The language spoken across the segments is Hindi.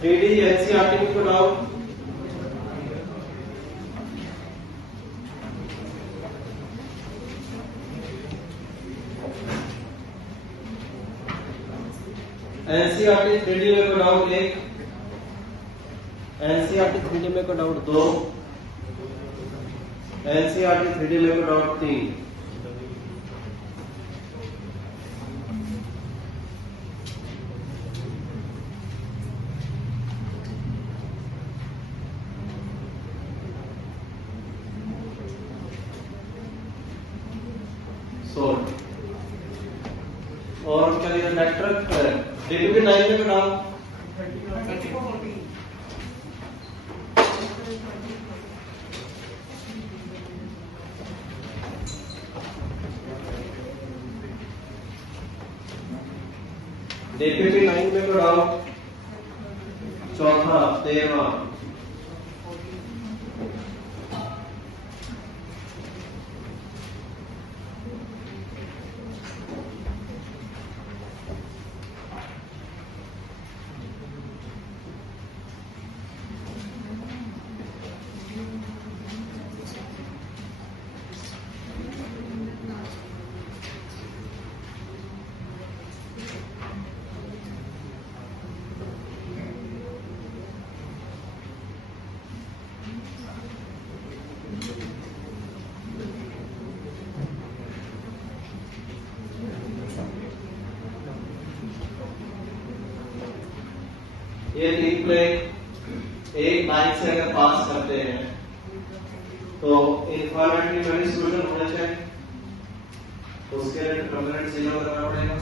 3D एनसीईआरटी में कोई डाउट? एनसीईआरटी 3D में कोई डाउट? एक एनसीईआरटी 3D में कोई डाउट? दो एनसीईआरटी 3D में कोई डाउट? तीन और क्या लिखा? लेक्टर डीपीपी 9 में नाम डीपीपी 9 में नाम चौथा 13वां ये तीन प्लेट एक लाइन से अगर पास करते हैं तो इनफाइनाइटली मैनी सॉल्यूशन होना चाहिए, तो उसके लिए डिटरमिनेंट 0 करना पड़ेगा।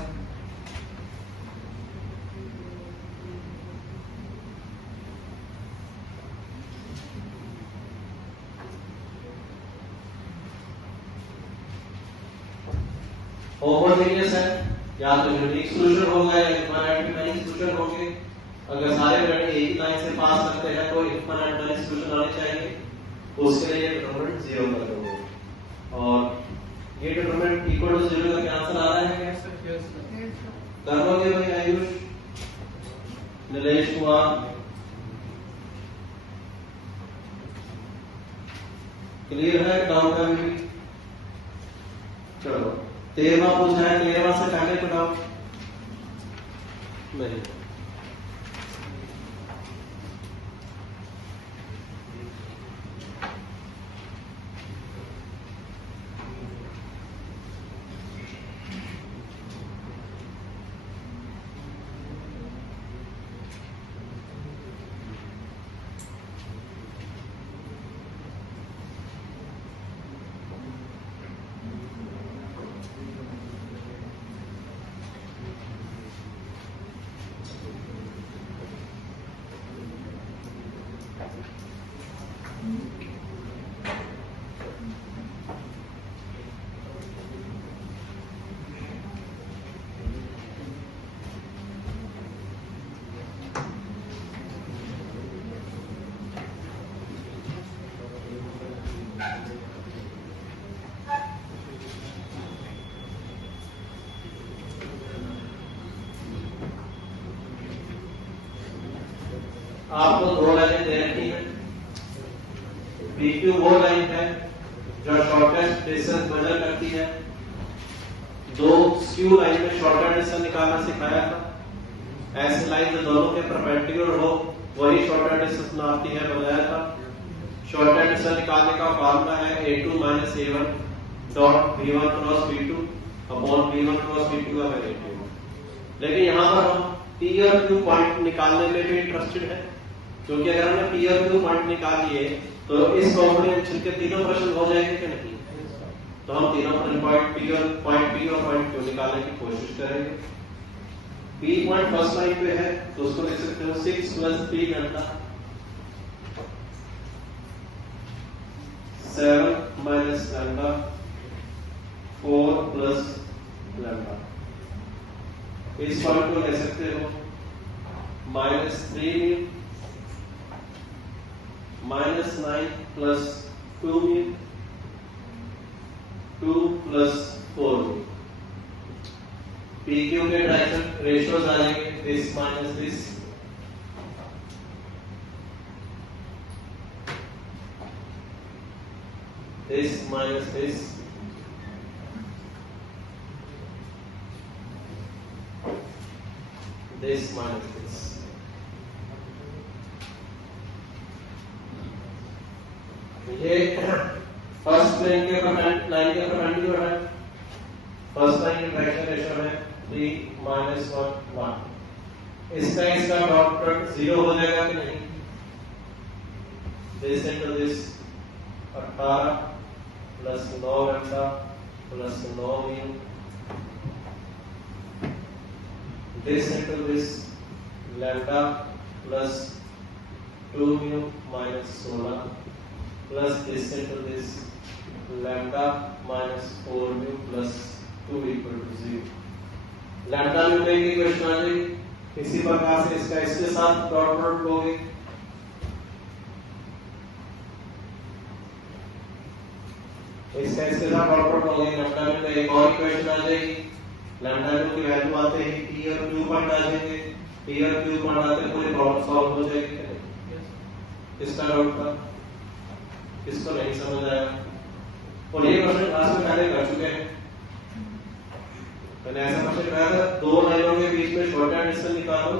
होमोजेनियस है, या तो यूनिक सॉल्यूशन होगा या इनफाइनाइटली मैनी सॉल्यूशन होंगे। अगर सारे ब्रेड एक ही लाइन से पास करते हैं तो इनफाइनाइट मैनी सॉल्यूशन आने चाहिए, उसके लिए डिटरमिनेंट 0 कर दो। और ये डिटरमिनेंट इक्वल टू 0 का क्या आंसर आ रहा है? क्या कर लोगे भाई? आयुष, नीलेश कुमार, क्लियर है? डाउट है अभी? चलो 13वां पूछा है, 13वां से पहले को डाउट नहीं। आपको दो लाइनें दे रखी है। PQ वो लाइन है जो शॉर्टेस्ट डिस्टेंस मेजर करती है। दो स्क्यू लाइन में शॉर्टेस्ट डिस्टेंस निकालना सिखाया था। ऐसी लाइन जो दोनों के परपेंडिकुलर हो वही शॉर्टेस्ट डिस्टेंस नापती है, बताया था। शॉर्टेस्ट डिस्टेंस निकालने का फॉर्मूला है A2 - A1 dot V1 cross V2 upon V1 cross V2 का वैल्यू। लेकिन यहाँ पर हम P और Q पॉइंट निकालने में भी इंटरेस्टेड है, क्योंकि अगर हमने P और Q पॉइंट निकाल लिए तो इस कॉम्बिनेशन के तीनों प्रश्न हो जाएंगे कि नहीं। तो हम तीनों पॉइंट P और पॉइंट Q निकालने की कोशिश करेंगे। P पॉइंट फर्स्ट लाइन पे है तो उसको लिख सकते हो 6 + P लैम्डा 7 - लैम्डा 4 + लैम्डा। इस पॉइंट को ले सकते हो -3 -9 + 2 2 + 4। PQ के डायरेक्शन रेशियोज आ जाएंगे, this minus this this minus this, this minus this. ये फर्स्ट लाइन के परपेंडिकुलर है, फर्स्ट लाइन की फ्रैक्शन रेशियो है 3 minus 1 1। इसका डॉट प्रोडक्ट 0 हो जाएगा कि नहीं? This into this 18 plus 9 lambda plus 9 mu, this into this lambda plus 2 mu minus 16 plus this into this lambda minus 4 mu plus 2 equal to 0। Lambda mu की इक्वेशन आ जाएगी। इसी प्रकार से इसका इसके साथ डॉट प्रोडक्ट होगी, इसका इसके साथ डॉट प्रोडक्ट होगी। लैम्डा म्यू का एक और इक्वेशन आ जाएगी। लैम्डा म्यू की वैल्यू आते ही p और q पॉइंट आ जाएंगे, p और q पॉइंट आते पूरी प्रॉब्लम सॉल्व हो जाएगी। किसका डाउट था? किसको नहीं समझ आया? और ये क्वेश्चन क्लास में पहले कर चुके हैं। मैंने ऐसा क्वेश्चन कराया था, दो लाइनों के बीच में शॉर्टहैंड डिस्टेंस निकालो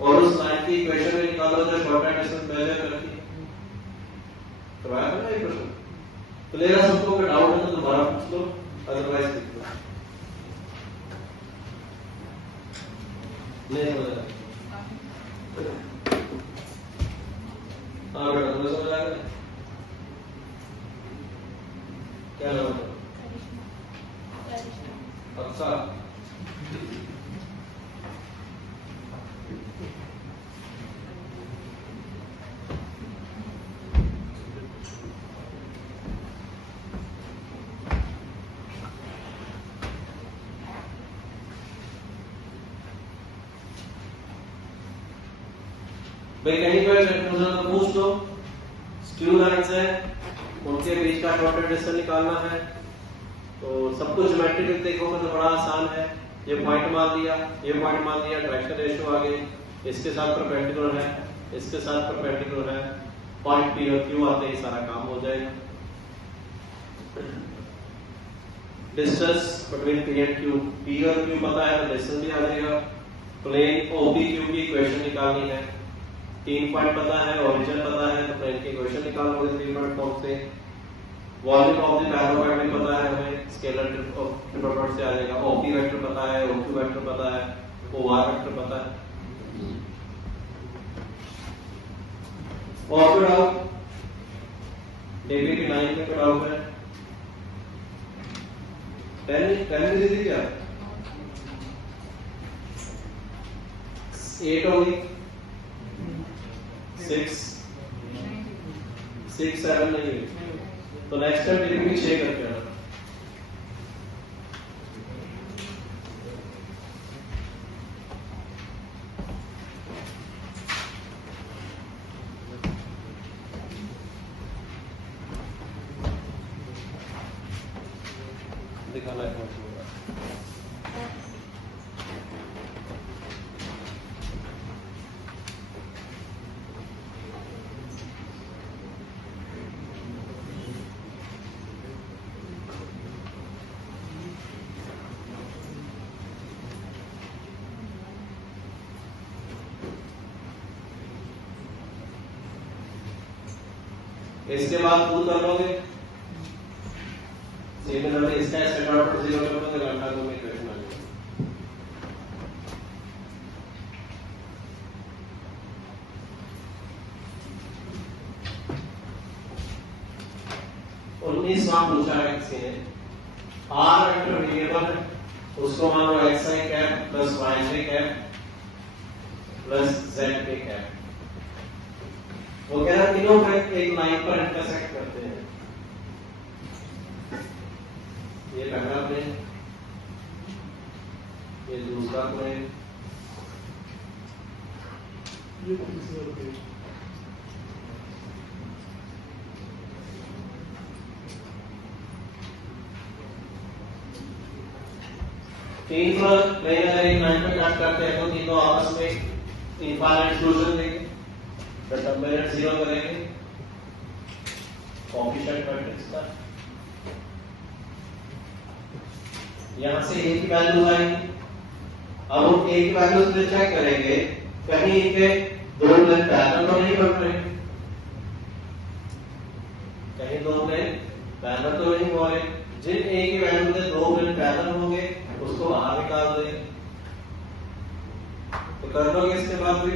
और उस लाइन की इक्वेशन में निकालो जो शॉर्टहैंड डिस्टेंस मेजर करती है। करवाया था ना ये क्वेश्चन? तो लेना सबको अगर डाउट है तो दोबारा पूछ लो, अदरवाइज लिख लो। नहीं समझ आया? हाँ बेटा, तुम्हें समझ आ गया? क्या नाम है? अच्छा, भाई कहीं पर कंफ्यूजन तो पूछ लो। स्क्यू लाइंस है, उनके बीच का शॉर्टेड डिस्टेंस निकालना है, तो सब कुछ ज्योमेट्रिक देखोगे तो बड़ा आसान है। ये पॉइंट मान लिया, ये पॉइंट मान लिया, डायरेक्शन रेशियो आ गई, इसके साथ परपेंडिकुलर है, इसके साथ परपेंडिकुलर है, पॉइंट P और Q आते ही सारा काम हो जाएगा। Distance between P and Q, P और Q पता है तो डिस्टेंस भी आ जाएगा। प्लेन OPQ की इक्वेशन निकालनी है, 3 पॉइंट पता है, ओरिजिन पता है, तो प्लेन की इक्वेशन निकालोगे 3 पॉइंट फॉर्म से। वॉल्यूम ऑफ द पैराबोलॉइड भी पता है हमें, स्केलर ट्रिपल से आ जाएगा। OP वेक्टर पता है, OQ वेक्टर पता है, OR वेक्टर पता है। और फिर आप DB की 9 में डाउट है, 10 दे दी क्या? 8 होगी, 6 7 नहीं, तो नेक्स्ट टाइम DB 6 करके आना। दिखाना है इसके बाद प्रूव कर लोगे, सिमिलरली इसका स्टैंडर्ड पर 0 कर लोगे, लैम्डा को में इक्वेशन आ जाएगी। 19वां पूछा है किसी ने, R वेक्टर वेरिएबल है, उसको मान लो xi cap plus yj cap plus zk cap. वो कह रहा तीनों फैक्ट एक लाइन पर इंटरसेक्ट करते हैं। ये पहला प्लेन, ये दूसरा प्लेन, ये तीसरा प्लेन। तीन प्लेन अगर एक लाइन पर कट करते हैं तो तीनों आपस में इनफाइनाइट फ्यूजन देंगे, कंपेयर 0 करेंगे कोएफिशिएंट मैट्रिक्स का। यहां से ए की वैल्यूज आएंगी। अब हम ए की वैल्यूज से चेक करेंगे कहीं के दो प्लेन पैरेलल तो नहीं बन रहे, कहीं दो प्लेन पैरेलल तो नहीं हो रहे। जिन ए की वैल्यू में दो प्लेन पैरेलल होंगे उसको बाहर निकाल देंगे। तो कर लोगे इसके बाद भी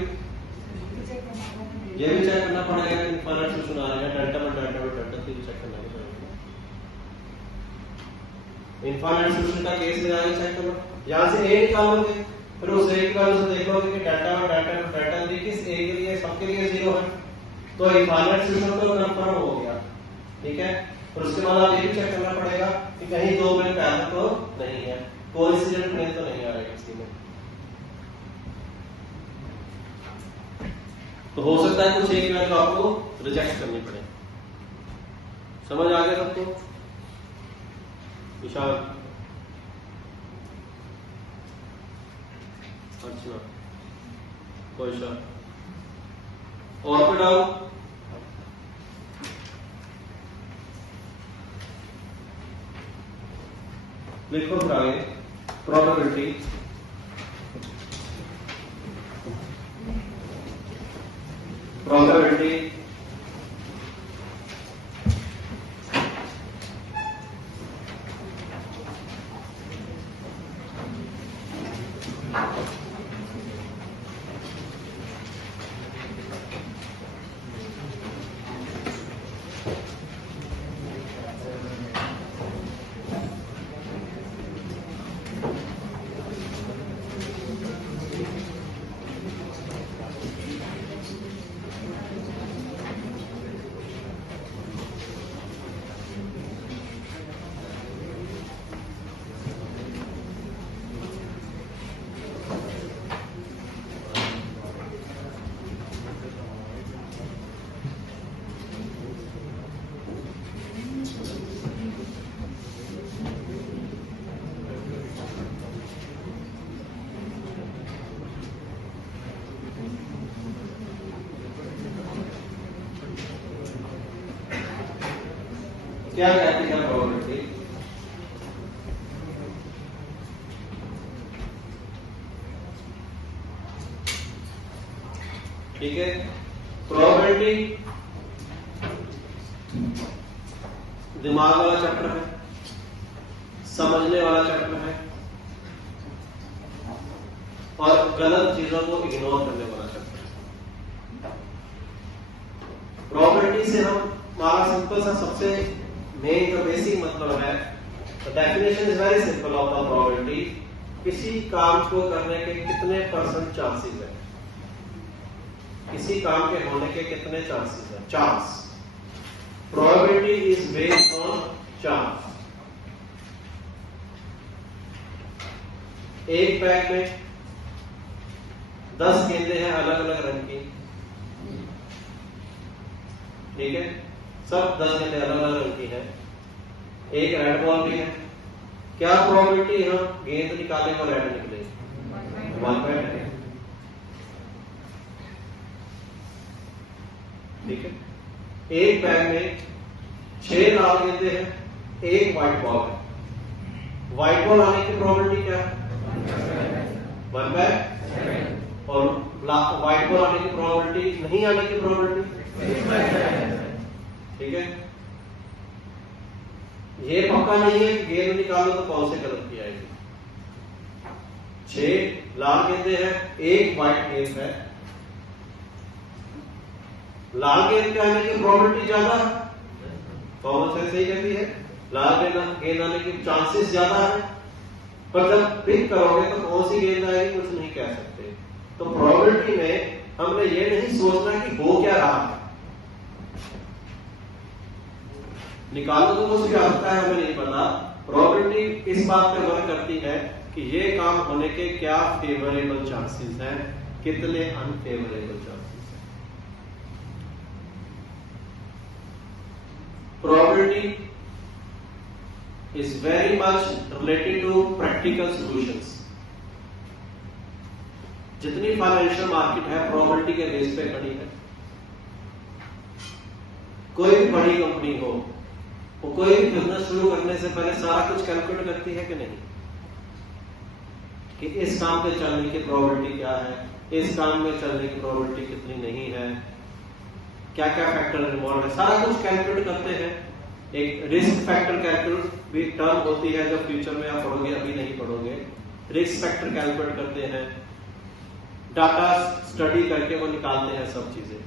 ये भी चेक करना पड़ेगा इनफाइनाइट सोल्यूशन आ रहा है, डेल्टा में डेल्टा भी चेक करना पड़ेगा। इनफाइनाइट सोल्यूशन का केस में आगे चेक करो, यहां से ए निकालोगे फिर उस ए की वैल्यू से देखोगे कि डेल्टा में डेल्टा किस ए के लिए सबके लिए 0 है, तो इनफाइनाइट सोल्यूशन तो कंफर्म हो गया। ठीक है, और उसके बाद आप ये भी चेक करना पड़ेगा कि कहीं दो प्लेन पैरेलल तो नहीं है, कोइंसिडेंट प्लेन तो नहीं आ रहा है किसी में। तो हो सकता है कुछ एक वैल्यू आपको रिजेक्ट करनी पड़े। समझ आ गया सबको? विशाल, अच्छा, कोई शक और कोई डाउट? लिखो फिर आगे प्रोबेबिलिटी क्या कहते हैं प्रोबेबिलिटी? ठीक है, प्रोबेबिलिटी दिमाग वाला चैप्टर है, समझने वाला चैप्टर है और गलत चीजों को इग्नोर करने वाला चैप्टर है। प्रोबेबिलिटी से हम हमारा सिंपल सा सबसे मेन जो बेसिक मतलब है, the definition is very simple of the probability, किसी काम को करने के कितने % चांसेस है, किसी काम के होने के कितने चांसेस है, chance. Probability is based on chance. एक बैग में 10 गेंदें हैं अलग अलग रंग की, ठीक है, सब 10 गेंदें अलग अलग रंग की है, एक रेड बॉल भी है। क्या प्रोबेबिलिटी हम गेंद निकालें और रेड निकले? 1/10। ठीक है, एक बैग में 6 लाल गेंदें हैं, एक व्हाइट बॉल है। व्हाइट बॉल आने की प्रोबेबिलिटी क्या है? 1/10। और व्हाइट बॉल आने की प्रोबेबिलिटी, नहीं आने की प्रोबेबिलिटी? ठीक है, ये पक्का नहीं है कि गेंद निकालो तो कौन से कलर की आएगी। 6 लाल गेंदे हैं, एक व्हाइट गेंद है, लाल गेंद के आने की प्रोबेबिलिटी ज्यादा है, कॉमन सेंस सही कहती है, लाल गेंद आने की चांसेस ज्यादा है, पर जब पिक करोगे तो कौन सी गेंद आएगी कुछ नहीं कह सकते। तो प्रोबेबिलिटी में हमने ये नहीं सोचना कि हो क्या रहा है, निकालो तो मुझे आता है हमें नहीं पता। प्रोबेबिलिटी इस बात पे वर्क करती है कि ये काम होने के क्या फेवरेबल चांसेस हैं, कितने अनफेवरेबल चांसेस हैं। Probability is very much related to practical solutions. जितनी फाइनेंशियल मार्केट है प्रोबेबिलिटी के बेस पे खड़ी है। कोई भी बड़ी कंपनी हो, वो कोई भी बिजनेस शुरू करने से पहले सारा कुछ कैलकुलेट करती है कि नहीं? कि इस काम पे चलने की प्रोबेबिलिटी क्या है, इस काम में चलने की प्रोबेबिलिटी कितनी नहीं है, क्या क्या फैक्टर इन्वॉल्व है, सारा कुछ कैलकुलेट करते हैं। एक रिस्क फैक्टर कैलकुलेट भी टर्म होती है जो फ्यूचर में आप पढ़ोगे, अभी नहीं पढ़ोगे। रिस्क फैक्टर कैलकुलेट करते हैं, डाटा स्टडी करके वो निकालते हैं सब चीजें।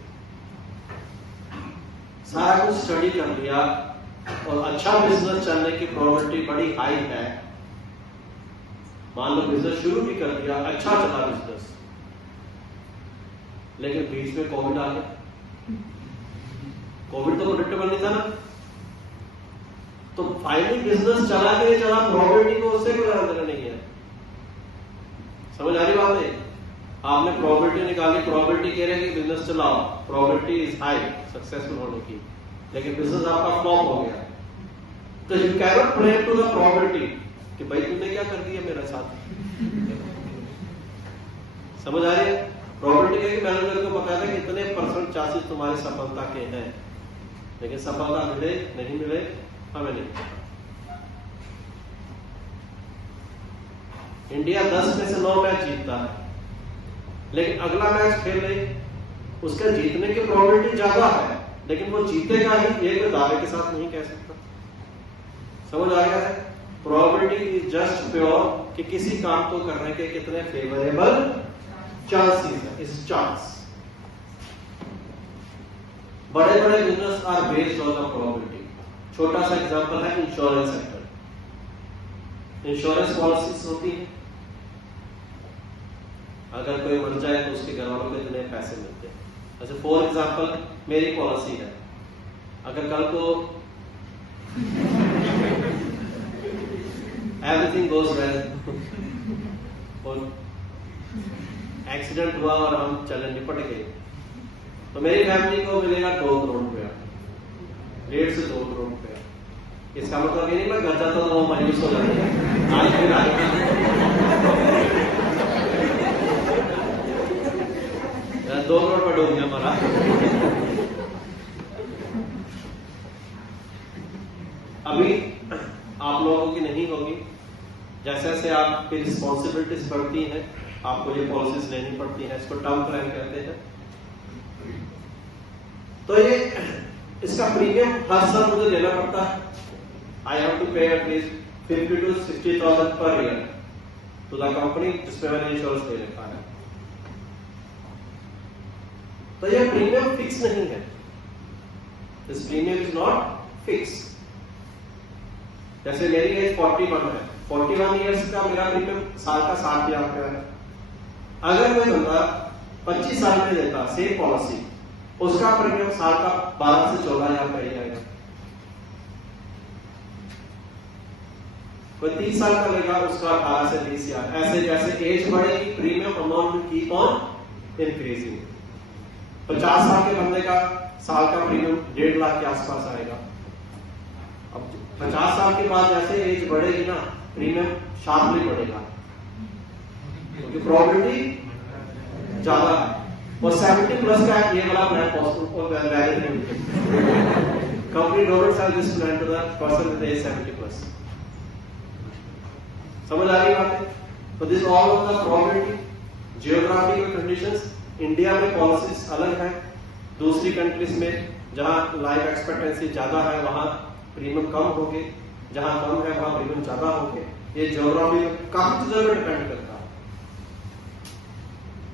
सारा कुछ स्टडी कर लिया और अच्छा बिजनेस चलने की प्रोबेबिलिटी बड़ी हाई है। मान लो बिजनेस शुरू भी कर दिया, अच्छा चला बिजनेस, लेकिन बीच में कोविड आ गया। कोविड तो प्रेडिक्टेबल नहीं था ना, तो फाइनली बिजनेस चला के नहीं चला, प्रोबेबिलिटी को उससे कोई लेना देना नहीं है। समझ आ रही बात है? आपने प्रोबेबिलिटी निकाली, प्रोबेबिलिटी कह रहे हैं कि बिजनेस चलाओ, प्रोबेबिलिटी इज हाई सक्सेसफुल होने की, लेकिन बिजनेस आपका फ्लॉप हो गया, तो you can not blame to the probability कि भाई तुमने क्या कर दिया मेरे साथ। समझ आ रही है? प्रोबेबिलिटी है कि मैनेजर को पता था कि इतने % चांसेस तुम्हारी सफलता के हैं, लेकिन सफलता मिले नहीं मिले हमें नहीं पता। इंडिया 10 में से 9 मैच जीतता है, लेकिन अगला मैच खेले उसके जीतने की प्रोबेबिलिटी ज्यादा है, लेकिन वो जीतेगा ही ये कोई दावे के साथ नहीं कह सकता। समझ आ गया है? प्रोबेबिलिटी इज जस्ट प्योर कि किसी काम को करने के कितने फेवरेबल चांसेस है, इस चांस। बड़े बड़े business are based on the probability. छोटा सा एग्जांपल है इंश्योरेंस सेक्टर। इंश्योरेंस पॉलिसीज होती है, अगर कोई मर जाए तो उसके घर वालों को इतने पैसे मिलते हैं। जैसे फॉर एग्जांपल मेरी पॉलिसी है, अगर कल को एवरीथिंग गोज वेल और एक्सीडेंट हुआ और हम चले निपट गए, तो मेरी फैमिली को मिलेगा 2 करोड़ रुपया, 1.5 से 2 करोड़ रुपया। इसका मतलब ये नहीं मैं घर जाता तो वो मायूस हो जाते हैं, आज फिर आएगा 2 करोड़ पर डूब गया हमारा। अभी आप लोगों की नहीं होगी, जैसे जैसे आपकी रिस्पॉन्सिबिलिटीज बढ़ती हैं आपको ये पॉलिसीज लेनी पड़ती हैं, इसको टर्म प्लान कहते हैं। तो ये इसका प्रीमियम हर साल मुझे देना पड़ता है। आई हैव टू पे at least 50 to 60,000 per year to the company जिसमें मैंने इंश्योरेंस ले रखा है। तो ये प्रीमियम फिक्स नहीं है, this premium is not fix. जैसे मेरी एज 41 है, 41 ईयर्स का मेरा प्रीमियम साल का 60,000 रुपया है। अगर कोई बंदा 25 साल में लेता सेम पॉलिसी, उसका प्रीमियम साल का 12 से 14,000 रुपया ही आएगा। कोई 30 साल का लेगा, उसका 18 से 20,000। ऐसे जैसे एज बढ़ेगी premium amount will keep on increasing. 50 साल के बंदे का साल का प्रीमियम 1.5 लाख के आसपास आएगा। अब 50 साल के बाद जैसे एज बढ़ेगी ना, प्रीमियम शार्पली बढ़ेगा क्योंकि प्रोबेबिलिटी ज्यादा है। और 70 प्लस का ये वाला प्लान पॉसिबल और वैलिड नहीं। Company don't sell this plan to the person with age 70 plus. समझ आ रही बात है? तो this all of the probability, geographical conditions. India में पॉलिसीज अलग है, दूसरी कंट्रीज में जहां लाइफ एक्सपेक्टेंसी ज्यादा है वहां प्रीमियम कम होंगे, जहां कम है वहां प्रीमियम ज्यादा होंगे। ये ज्योग्राफी काफी चीजों पर डिपेंड करता है।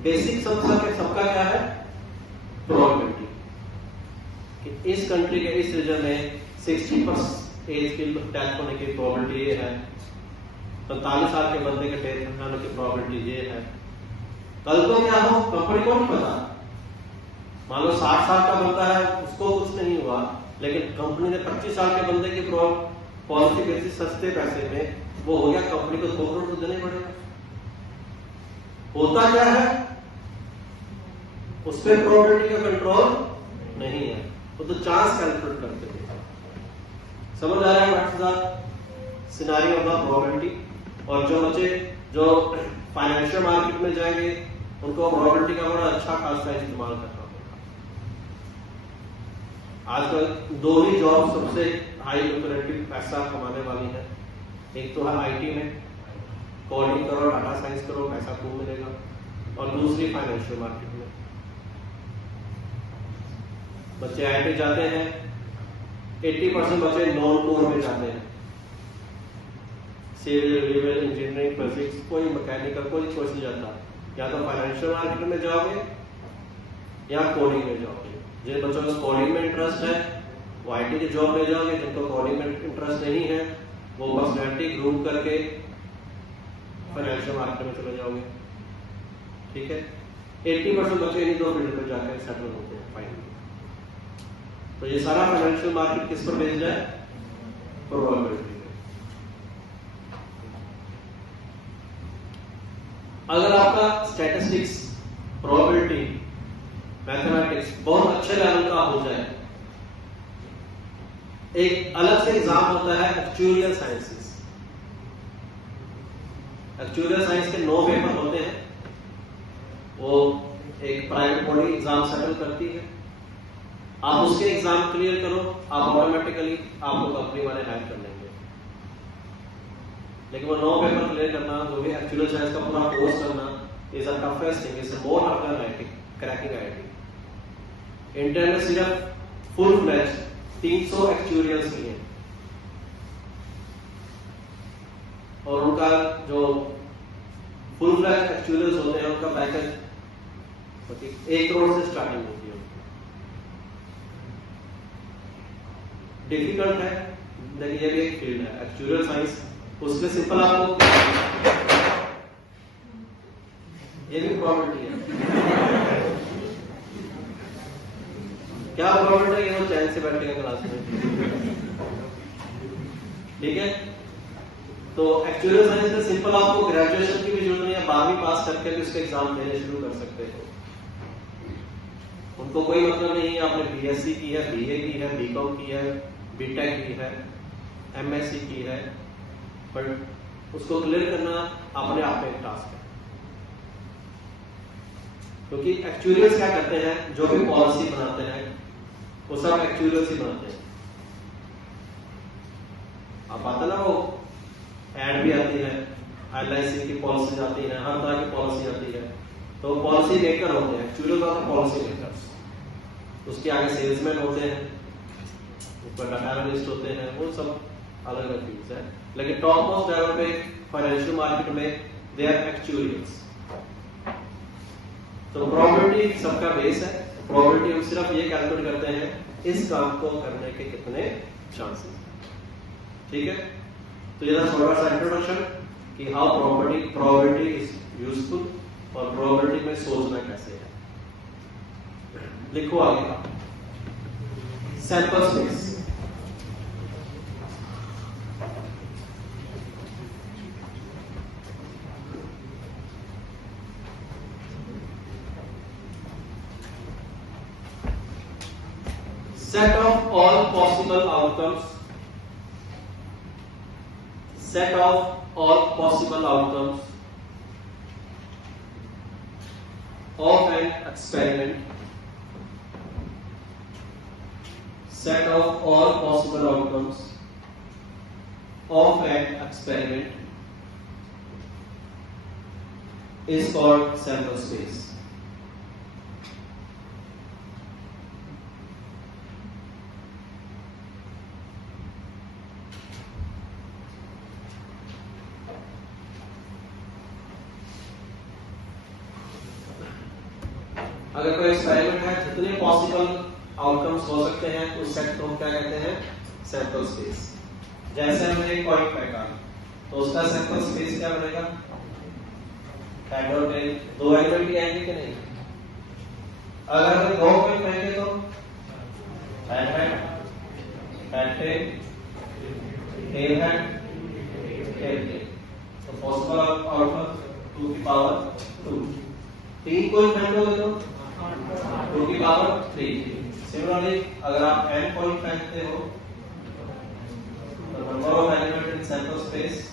बेसिक सबका क्या है? प्रोबेबिलिटी कि इस कंट्री के इस रीजन में 60% एज के डेथ होने की प्रोबेबिलिटी ये है, 45 साल के बंदे के डेथ होने की प्रोबेबिलिटी ये है। कल को क्या हो कंपनी को नहीं पता। मान लो 60 साल का बंदा है, उसको कुछ नहीं हुआ, लेकिन कंपनी ने 25 साल के बंदे की पॉलिसी बेसिस सस्ते पैसे में वो हो गया, कंपनी को 2 करोड़ तो देना पड़ेगा। होता क्या है, उस पर प्रोबेबिलिटी का कंट्रोल नहीं है, वो तो चांस कैलकुलेट करते हैं। समझ आ रहा है डॉक्टर साहब? Scenario of the probability. और जो बच्चे जो फाइनेंशियल मार्केट में जाएंगे उनको प्रोबेबिलिटी का बड़ा अच्छा खासा इस्तेमाल करना होगा। आजकल 2 ही जॉब सबसे हाई लुक्रेटिव पैसा कमाने वाली है, एक तो है आईटी में कोडिंग करो, डाटा साइंस करो, पैसा खूब मिलेगा। और दूसरी फाइनेंशियल मार्केट में बच्चे IIT जाते हैं, 80% बच्चे नॉन कोर में जाते हैं, सिविल, रियल, इंजीनियरिंग, फिजिक्स, कोई मैकेनिकल, कोई कुछ नहीं जाता। या तो फाइनेंशियल मार्केट में जाओगे या कोडिंग में जाओगे। जिन बच्चों को कोडिंग में इंटरेस्ट है वो IT की जॉब में जाओगे, जिनको कोडिंग में इंटरेस्ट नहीं है वो पर्सनैलिटी ग्रूम करके फाइनेंशियल मार्केट में चले जाओगे। ठीक है, 80% बच्चे इन्हीं दो फील्ड पर जाकर सेटल होते हैं फाइनली। तो ये सारा फाइनेंशियल मार्केट किस पर बेस्ड है? प्रोबेबिलिटी। अगर आपका स्टैटिस्टिक्स, प्रोबेबिलिटी, मैथमेटिक्स बहुत अच्छे लेवल का हो जाए, एक अलग से एग्जाम होता है एक्चुअरियल साइंसेस। एक्चुअरियल साइंस के 9 पेपर होते हैं, वो एक प्राइवेट बॉडी एग्जाम सेटल करती है। आप उसके एग्जाम क्लियर करो, आप ऑटोमेटिकली आपको कंपनी वाले हायर कर लेंगे। लेकिन वो 9 पेपर क्लियर करना, जो भी एक्चुअरियल साइंस का पूरा कोर्स करना is a toughest thing, is more harder than cracking IIT। Inter में सिर्फ फुल फ्लैश 300 एक्चुअरियल्स ही हैं, और उनका जो फुल फ्लैश एक्चुअरियल्स होते हैं उनका पैकेज 1 करोड़ से स्टार्टिंग होती है। डिफिकल्ट है, लेकिन ये भी एक फील्ड है एक्चुअरियल साइंस। उसमें सिंपल आपको ये भी प्रोबेबिलिटी है। क्या प्रोबेबिलिटी है कि वो चैन से बैठेगा क्लास में? ठीक है, तो एक्चुअल साइंस में सिंपल आपको ग्रेजुएशन की भी जरूरत नहीं है, 12वीं पास करके भी उसके एग्जाम देने शुरू कर सकते हो। उनको कोई मतलब नहीं है आपने BSc की है, BA की है, BCom की है, BTech की है, MSc की है, बट उसको क्लियर करना अपने आप में एक टास्क है। क्योंकि एक्चुअलियर्स क्या करते हैं, जो भी पॉलिसी बनाते हैं वो सब एक्चुअलियर्स ही बनाते हैं। आप आता ना, वो एड भी आती है, LIC की पॉलिसी आती है, हर तरह की पॉलिसी आती है, तो पॉलिसी मेकर होते हैं एक्चुअलियर्स और पॉलिसी मेकर्स। उसके आगे सेल्समैन होते हैं, ऊपर डाटा एनालिस्ट होते हैं, वो सब अलग अलग फील्ड्स है। लेकिन टॉप मोस्ट लेवल पे फाइनेंशियल मार्केट में दे आर एक्चुअलियर्स। तो प्रोबेबिलिटी सबका बेस है। प्रोबेबिलिटी हम सिर्फ ये कैलकुलेट करते हैं इस काम को करने के कितने चांसेस। ठीक है, तो ये था थोड़ा सा इंट्रोडक्शन कि हाउ प्रोबेबिलिटी इज यूजफुल और प्रोबेबिलिटी में सोचना कैसे है। लिखो आगे का sample space. Set of all possible outcomes. Set of all possible outcomes of an experiment. Set of all possible outcomes of an experiment is called sample space. अगर कोई एक्सपेरिमेंट है, जितने पॉसिबल आउटकम्स हो सकते हैं उस सेट को हम क्या कहते हैं? Sample space. जैसे हमने एक पॉइंट फेंका तो उसका सैंपल स्पेस क्या बनेगा? हेड और टेल, 2 एलिमेंट ही आएंगे कि नहीं? अगर हम 2 पॉइंट फेंके तो head tail, tail head, tail tail. तो पॉसिबल आउटकम 2 की पावर 2। 3 पॉइंट फेंकोगे तो 2 की पावर 3। सिमिलरली अगर आप n पॉइंट फेंकते हो तो number of element in sample space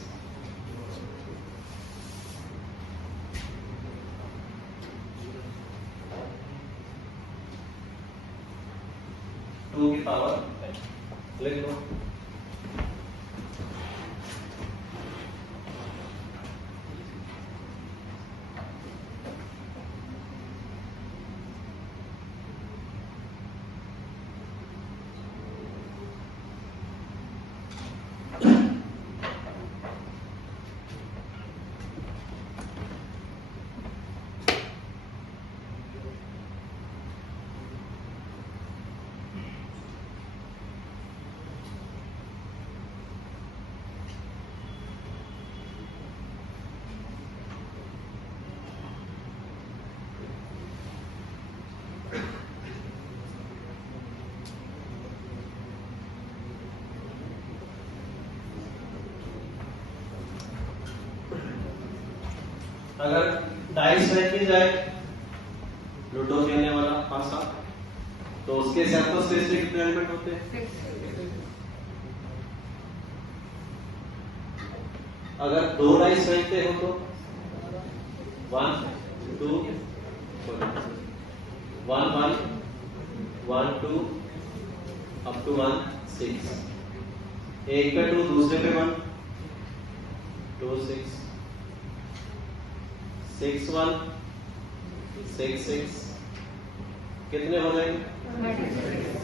two की पावर लिख लो। अगर डाइस फेंकी जाए लूडो खेलने वाला पासा, तो उसके सैंपल स्पेस में कितने एलिमेंट होते हैं? अगर दो डाइस फेंकते हो तो 1 2 1 1 1 2 अप टू 1 6, एक पे 2, दूसरे पे 1 2 6 6 1 6 6, कितने हो जाएंगे?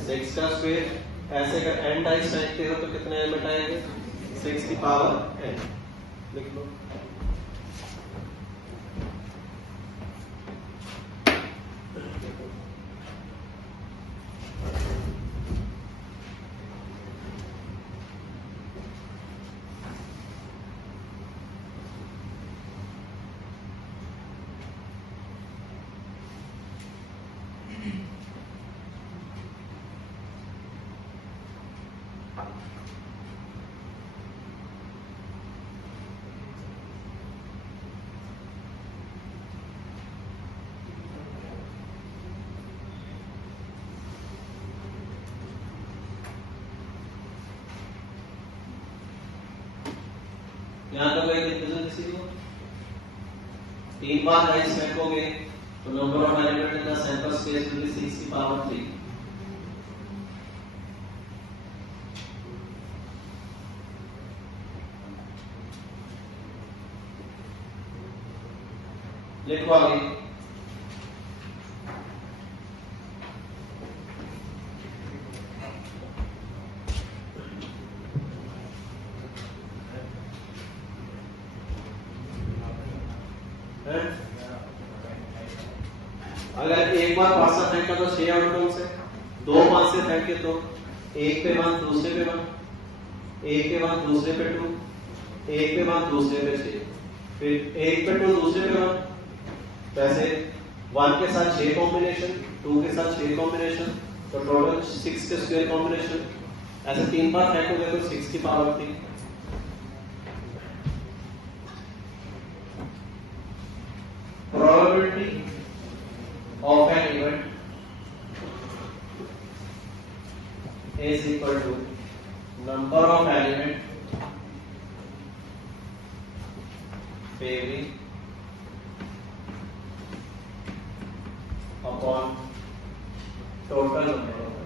6 का स्क्वायर। ऐसे अगर n डाइस फेंकते हो तो कितने एलिमेंट आएंगे? 6 की पावर n। लिख लो। यहां तक कोई कंफ्यूजन किसी को? 3 बार डाइस फेंकोगे तो number of element in the sample space will be 6 की पावर 3। लिखो आगे। अगर एक बार पासा फेंका तो 6 आउटकम्स है, 2 5 से फेंके तो एक पे 1, दूसरे पे 1, एक पे 1, दूसरे पे 2, एक पे 1, दूसरे पे 6, फिर एक पे 2, दूसरे पे 1। वैसे 1 के साथ 6 कॉम्बिनेशन, 2 के साथ 6 कॉम्बिनेशन, तो टोटल 6 के स्क्वायर कॉम्बिनेशन। ऐसे 3 बार फेंकोगे तो 6 की power 3। Probability of an event is equal to number of element favoring upon total number of elements.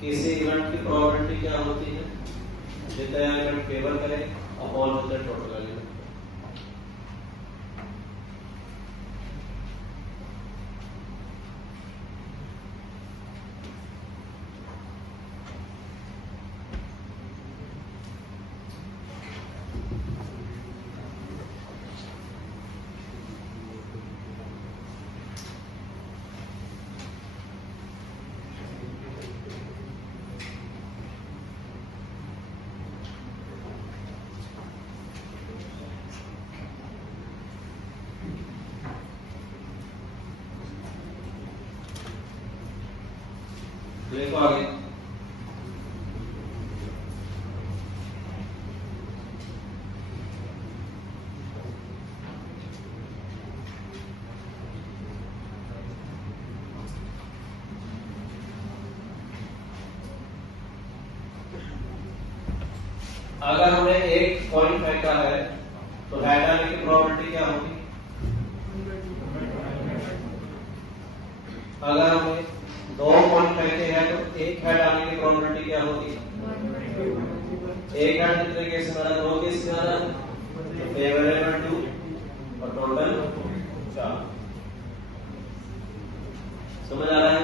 किसी इवेंट की प्रोबेबिलिटी क्या होती है? जितना इवेंट फेवर करे upon with the total element. देखो आगे। अगर हमने एक कॉइन फेंका है तो हेड आने की प्रोबेबिलिटी क्या होगी? अगर हमने 2 कॉइन फेंके हैं तो एक हेड आने की प्रोबेबिलिटी क्या होगी? एक हेड कितने केस में आ रहा है? 2 केस में आ रहा है। फेवरेबल 2 और टोटल 4। समझ आ रहा है?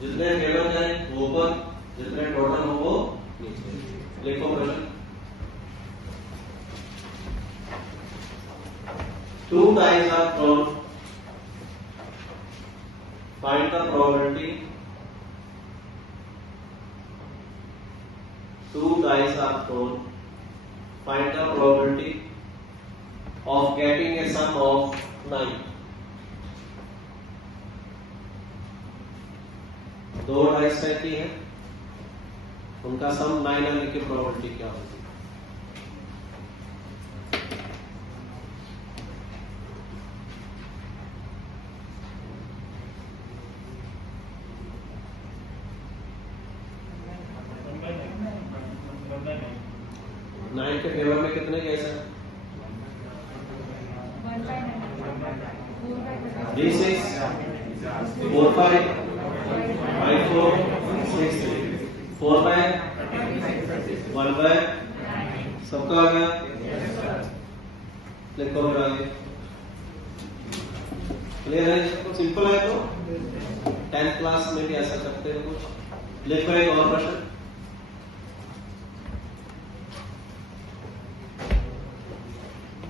जितने फेवर जाए वो ऊपर, जितने टोटल हो वो नीचे। लिखो प्रश्न। 2 dice are thrown. Find the probability dice are thrown, find the probability of getting a sum of 9. 2 dice रहती है, उनका सम 9 आने की प्रोबेबिलिटी क्या होगी? नाइन के फेवर में कितने केस हैं? D6, 4 5 5 4 6 3 4 5 1 5 सबका आ गया? लिखो फिर आगे। क्लियर है? सिंपल है। तो 10th क्लास में भी ऐसा करते हो कुछ। लिखो एक और प्रश्न।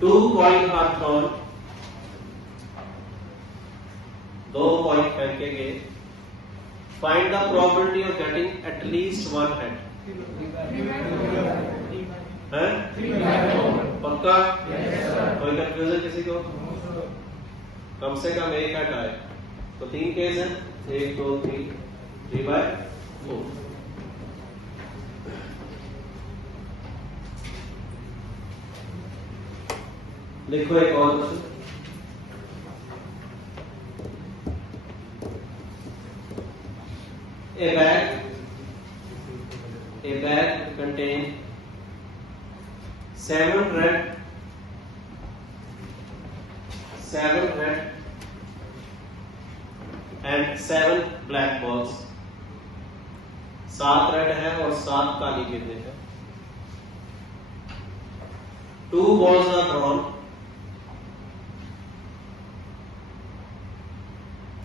Two coins are thrown, 2 coin फेंके गए, find the probability of getting at least one head. हैं? पक्का? कोई कंफ्यूजन किसी को? कम से कम एक हेड आए तो 3 केस हैं, 1 2 3 3/4। लिखो एक और question. A bag contains 7 red and 7 black balls। 7 red है और 7 काली गेंदें हैं। 2 balls are drawn,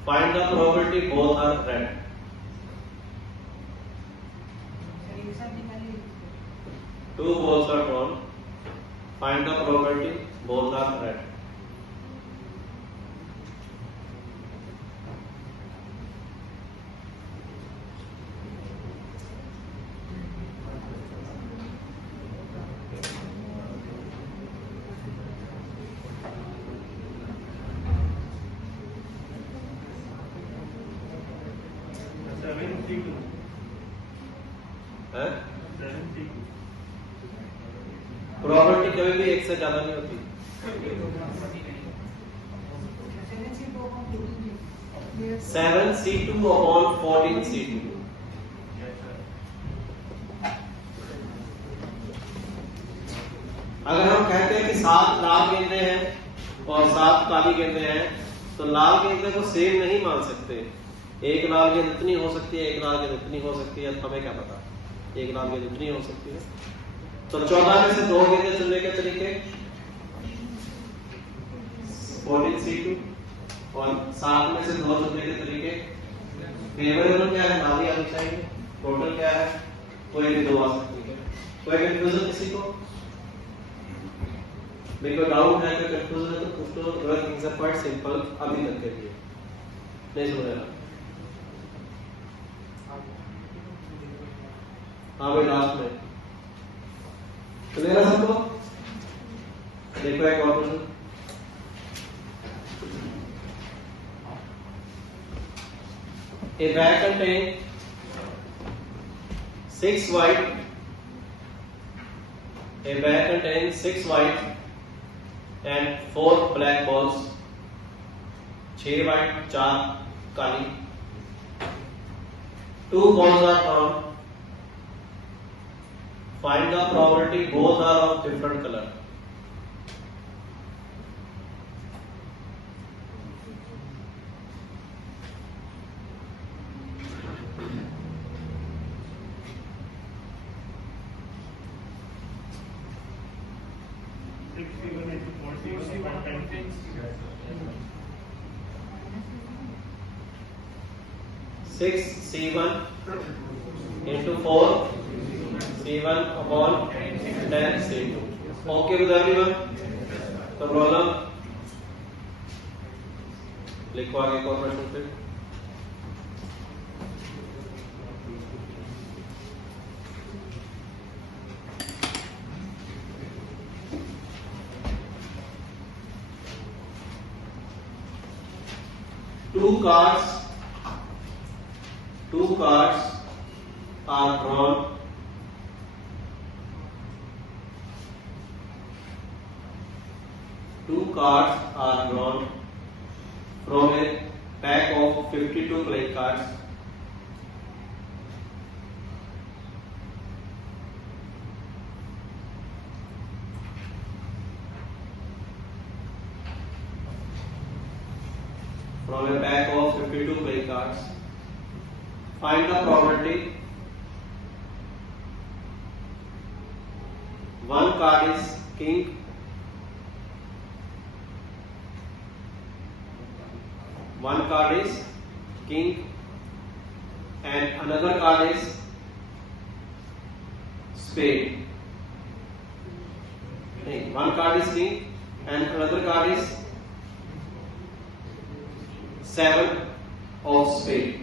find the probability both are red। Two balls are drawn, find the probability both are red। Probability कभी भी एक से ज्यादा नहीं होती। Seven C2 upon 14 C2। अगर हम कहते हैं कि 7 लाल गेंदें हैं और 7 काली गेंदें हैं तो लाल गेंदें को सेम नहीं मान सकते। एक लाल गेंद इतनी हो सकती है, एक लाल गेंद इतनी हो सकती है, हमें क्या पता एक लाल गेंद इतनी हो सकती है। तो 14 में से 2 गेंदें चुनने के तरीके 14 C2 और 7 में से 2 चुनने के तरीके फेवरेबल क्या है, नाली आनी चाहिए। टोटल क्या है, कोई भी 2 आ सकती है। कोई कंफ्यूजन किसी को? मेरे को डाउट है, कोई कंफ्यूजन है तो पूछ लो। थिंग्स आर क्वाइट सिंपल अभी तक के लिए। नहीं समझ रहा? हाँ भाई लास्ट में क्लियर है सबको? देखो एक और question. A bag contains 6 white. A bag contains 6 white and 4 black balls. 6 white, 4 Kali. 2 balls are drawn. Find the probability both are of different color. Six C1 into 4 C1 upon 10 C2। Okay with everyone? तो प्रॉब्लम लिखो आगे एक और प्रश्न पे। two cards are drawn from a pack of 52 playing cards. From a pack of 52 playing cards, find the probability. One card is king, and another card is spade. One card is king and another card is 7 of spade.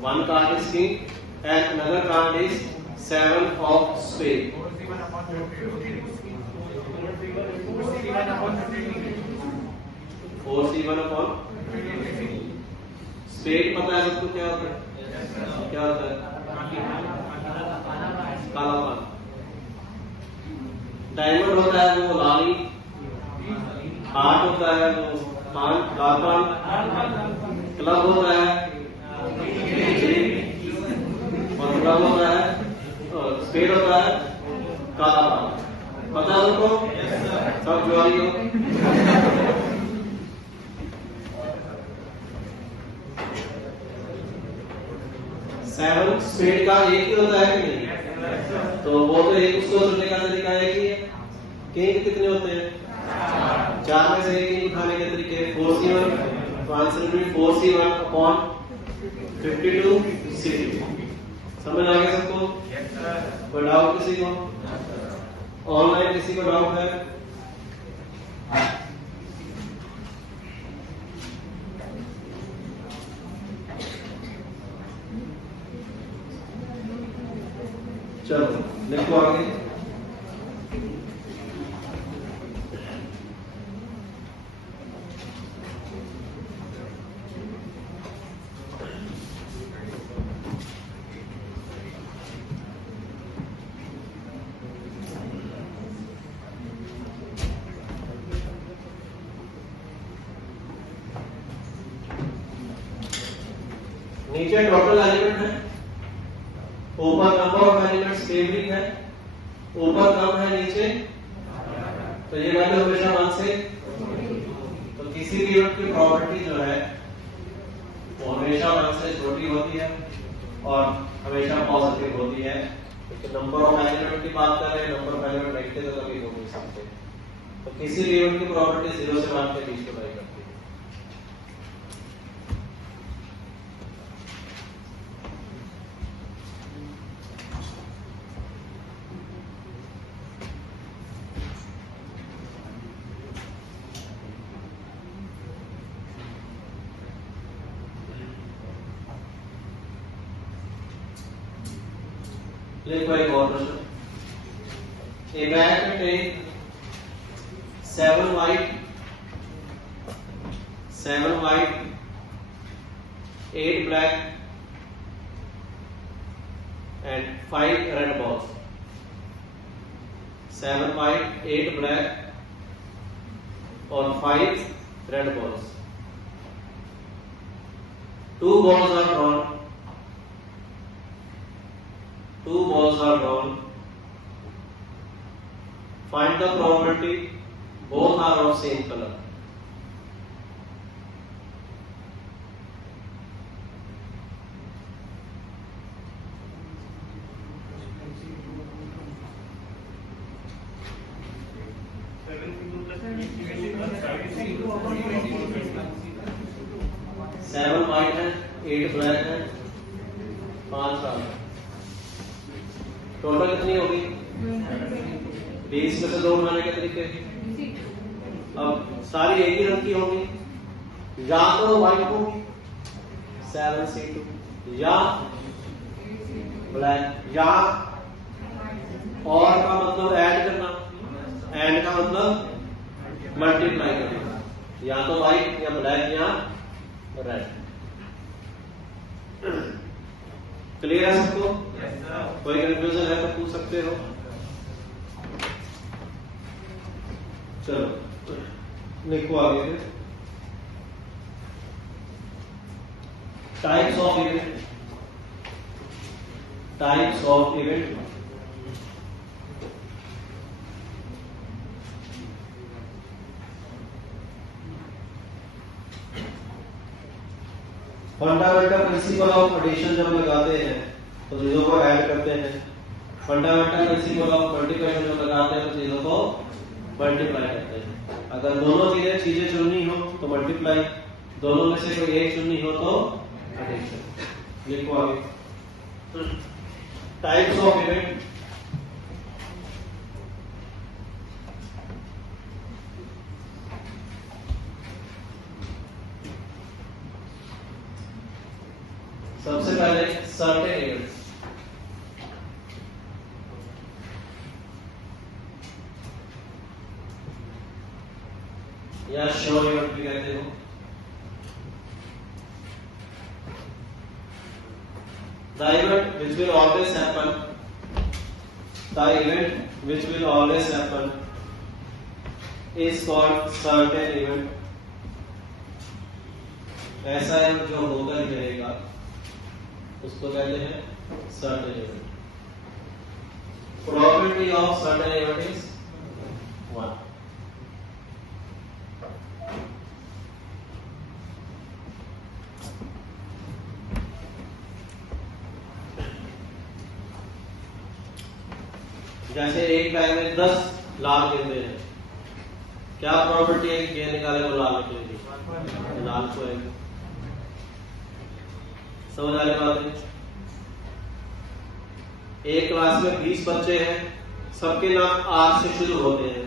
One card is king and another card is 7 of spade. 4C1 upon spade पता है सबको क्या होता है? क्या होता है? काला पान। डायमंड होता है वो लाली, हार्ट होता है वो पान लाल पान, क्लब होता है और क्लब होता है, स्पेड होता है काला पान। पता है उनको? सब ज्वारी हो। सेवन स्पेड का एक ही होता है कि नहीं? तो वो तो एक उसको सोचने का तरीका है कि किंग कितने होते हैं? 4 में से एक उठाने के तरीके 4C1, तो answer will be 4C1 upon 52C2। समझ आ गया सबको? कोई डाउट किसी को? ऑनलाइन किसी को डाउट है? चलो लिखो आगे। नीचे टोटल एलिमेंट है, ऊपर नंबर ऑफ एलिमेंट्स फेवरिंग है, ऊपर कम है नीचे, तो ये वैल्यू हमेशा 1 से, तो किसी भी यूनिट की प्रॉपर्टी जो है वो हमेशा 1 से छोटी होती है और हमेशा पॉजिटिव होती है। तो नंबर ऑफ एलिमेंट की बात कर रहे हैं, नंबर ऑफ एलिमेंट नेगेटिव तो कभी हो नहीं सकते। तो किसी भी यूनिट की प्रॉपर्टी 0 से 1 के बीच में लाई करती है। लिखो एक और प्रश्न। A bag contain 7 white, 8 black and 5 red balls. 7 white, 8 black और 5 red balls. 2 balls are drawn. 2 balls are drawn. Find the probability both are of same color. Seven white है, 8 ब्लैक है, 5 लाल है। टोटल कितनी होगी? 20 में से 2 उठाने के तरीके। अब सारी एक ही रंग की होंगी, या तो व्हाइट होगी 7C2, या ब्लैक, या और का मतलब ऐड करना, एंड का मतलब मल्टीप्लाई करना। या तो व्हाइट या ब्लैक या रेड। क्लियर है सबको? कोई कंफ्यूजन है तो पूछ सकते हो। चलो लिखो आगे फिर। Types of event, types of event. Fundamental principle of addition जब लगाते हैं तो चीजों को ऐड करते हैं। फंडामेंटल प्रिंसिपल ऑफ मल्टीप्लिकेशन जब लगाते हैं तो चीजों को मल्टीप्लाई करते हैं। अगर दोनों चीजें चुननी हो तो मल्टीप्लाई, दोनों में से कोई एक चुननी हो तो एडिशन। लिखो आगे। Types of event. सबसे पहले सर्टेन इवेंट्स। या श्योर इवेंट भी कहते हो। The event which will always happen, the event which will always happen is called certain event. ऐसा है जो होकर ही रहेगा उसको कहते हैं certain event. Probability of certain event is 1. जैसे एक बैग में 10 लाल गेंदे हैं, क्या प्रोबेबिलिटी है कि गेंद निकाले वो लाल निकलेगी? लाल को है। समझ आ रही बात है? एक क्लास में 20 बच्चे हैं, सबके नाम आर से शुरू होते हैं,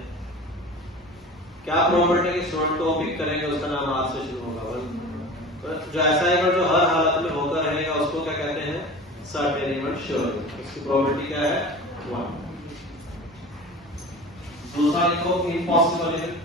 क्या प्रोबेबिलिटी है कि स्टूडेंट को पिक करेंगे उसका नाम आर से शुरू होगा? जो ऐसा इवेंट जो हर हालत में होकर रहेगा उसको क्या कहते हैं? Certain event, sure event. इसकी प्रोबेबिलिटी क्या है? 1। दूसरा लिखो impossible event.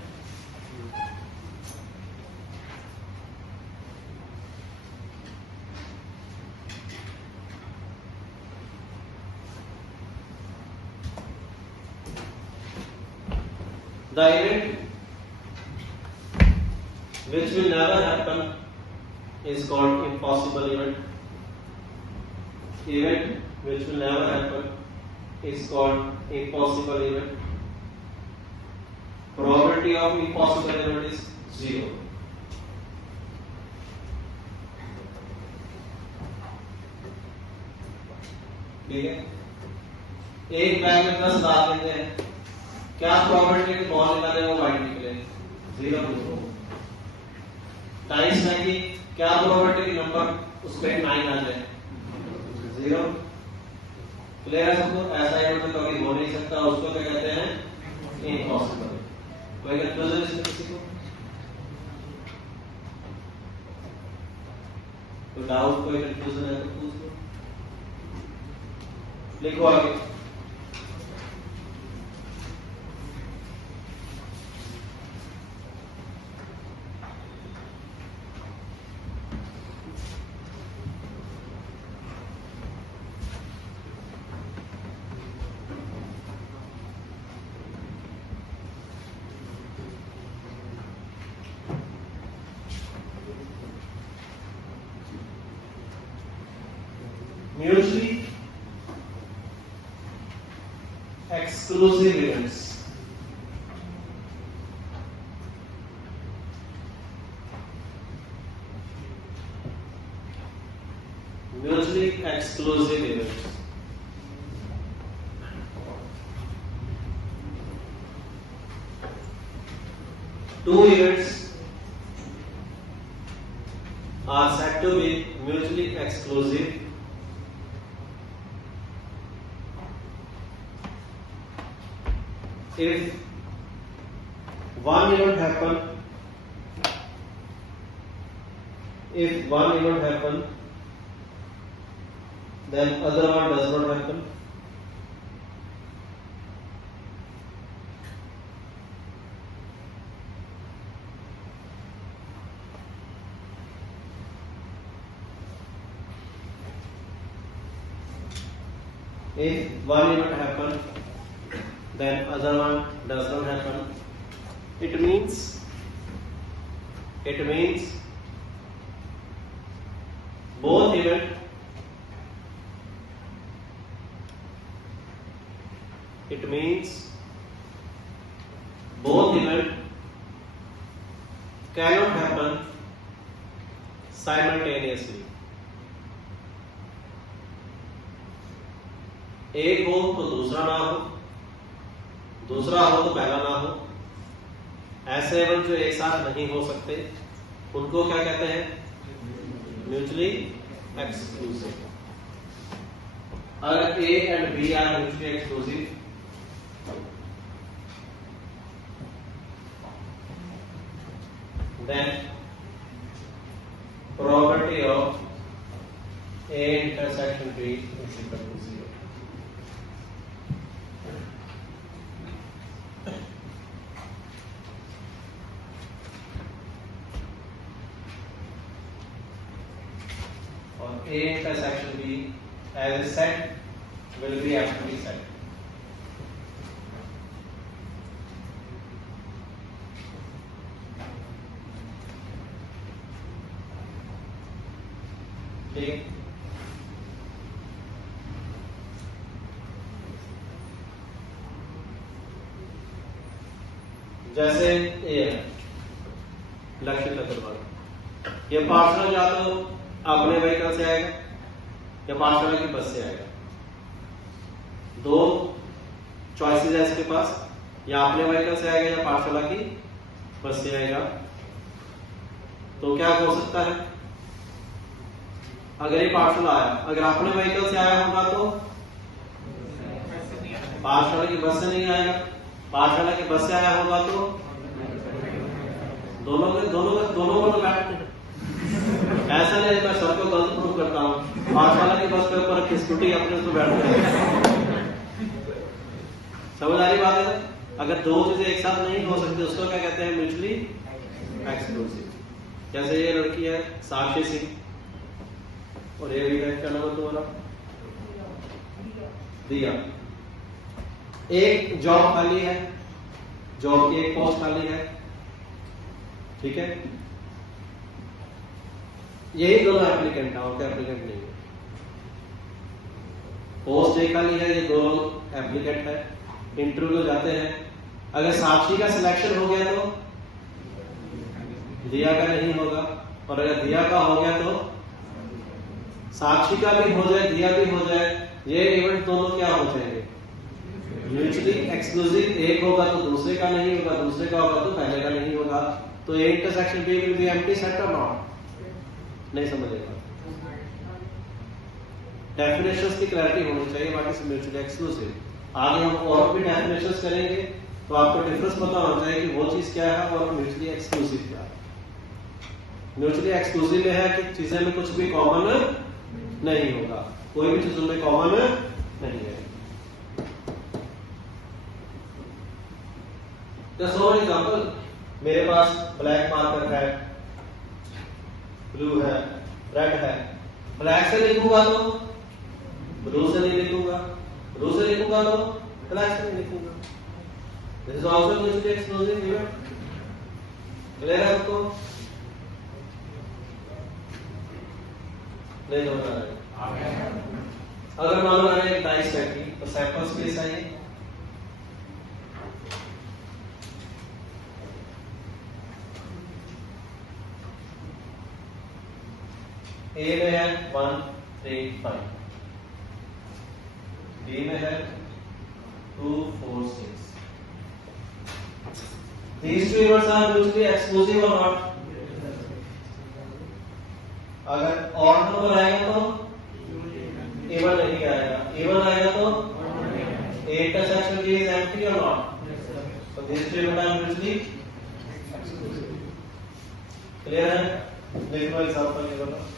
The event which will never happen is called impossible event. Event which will never happen is called impossible event. Probability of impossible event is 0. ठीक है? एक बैग में 10 लाल गेंदे हैं, क्या प्रोबेबिलिटी कि बॉल निकाले वो वाइट निकले? 0। टाइम्स 90, क्या प्रोबेबिलिटी कि नंबर उसमें 9 आ जाए? 0। क्लियर है सबको? ऐसा इवेंट तो कभी हो नहीं सकता, उसको क्या कहते हैं? इम्पॉसिबल। कोई कंफ्यूजन इसमें किसी को? कोई डाउट, कोई कंफ्यूजन है तो पूछ लो। लिखो आगे। Mutually exclusive events. Mutually exclusive events. Two events are said to be mutually exclusive if one event happen, then other one does not happen. If one event happen, then other one does not happen. It means both event cannot happen simultaneously. एक हो तो दूसरा ना हो, दूसरा हो तो पहला ना हो। ऐसे इवेंट जो एक साथ नहीं हो सकते उनको क्या कहते हैं? Mutually exclusive. अगर A and B are mutually exclusive, then probability of A intersection B is equal to 0. Or A intersection B as a set will be actually set. ठीक है। जैसे ये लक्ष्य चतुर्भुज, ये पार्सल या तो अपने व्हीकल से आएगा या पार्सल की बस से आएगा। दो चॉइसेस है इसके पास, या अपने व्हीकल से आएगा या पार्सल की बस से आएगा। तो क्या हो सकता है? अगर ये पार्सल आया, अगर अपने व्हीकल से आया होगा तो पार्सल की बस से नहीं आएगा, पार्सल की बस से आया होगा तो दोनों को तो बैठते हैं। ऐसा नहीं मैं सबको गलत प्रूव करता हूँ, पार्सल की बस के ऊपर स्कूटी अपने से बैठते हैं। समझ आ रही बात है? अगर दो चीजें एक साथ नहीं हो सकती उसको क्या कहते हैं? Mutually exclusive. जैसे ये लड़की है साक्षी सिंह और ये भी क्या नाम है तुम्हारा? दिया। एक जॉब खाली है, जॉब की एक पोस्ट खाली है, ठीक है। यही दोनों एप्लीकेंट है और एप्लीकेंट नहीं है। पोस्ट एक खाली है, ये दोनों एप्लीकेंट है, इंटरव्यू जाते हैं। अगर साक्षी का सिलेक्शन हो गया तो दिया का नहीं होगा, और अगर दिया का हो गया तो साक्षी का भी हो जाए दिया भी हो जाए, ये इवेंट दोनों क्या हो जाएंगे? Mutually exclusive. एक होगा तो दूसरे का नहीं होगा, दूसरे का होगा तो पहले का नहीं होगा। तो A intersection B will be empty set और नॉट? नहीं समझेगा। डेफिनेशंस की क्लैरिटी होनी चाहिए, बाकी से म्यूचुअली एक्सक्लूसिव। आगे हम और भी डेफिनेशंस करेंगे तो आपको डिफरेंस पता होना चाहिए कि वो चीज क्या है और म्यूचुअली एक्सक्लूसिव क्या है। म्यूचुअली एक्सक्लूसिव में है कि चीजें में कुछ भी कॉमन नहीं होगा, कोई भी चीजों में कॉमन नहीं है। जस्ट फॉर एग्जांपल, मेरे पास ब्लैक मार्कर है, ब्लू है, रेड है। ब्लैक से लिखूंगा तो ब्लू से नहीं लिखूंगा, ब्लू से लिखूंगा तो ब्लैक से नहीं लिखूंगा। This is also mutually exclusive event. Clear है आपको? नहीं समझ आ रहा है? अगर मान लो मैंने एक डाइस सेट की तो सैंपल स्पेस है ये, ए में है 1 3 5, बी में है 2 4 6। These two events are mutually exclusive or not? अगर और नंबर आएगा तो इवन नहीं आएगा, इवन आएगा तो A intersection B is empty or not? So these two events are mutually exclusive. Clear है? देख लो एग्जांपल ये बताओ।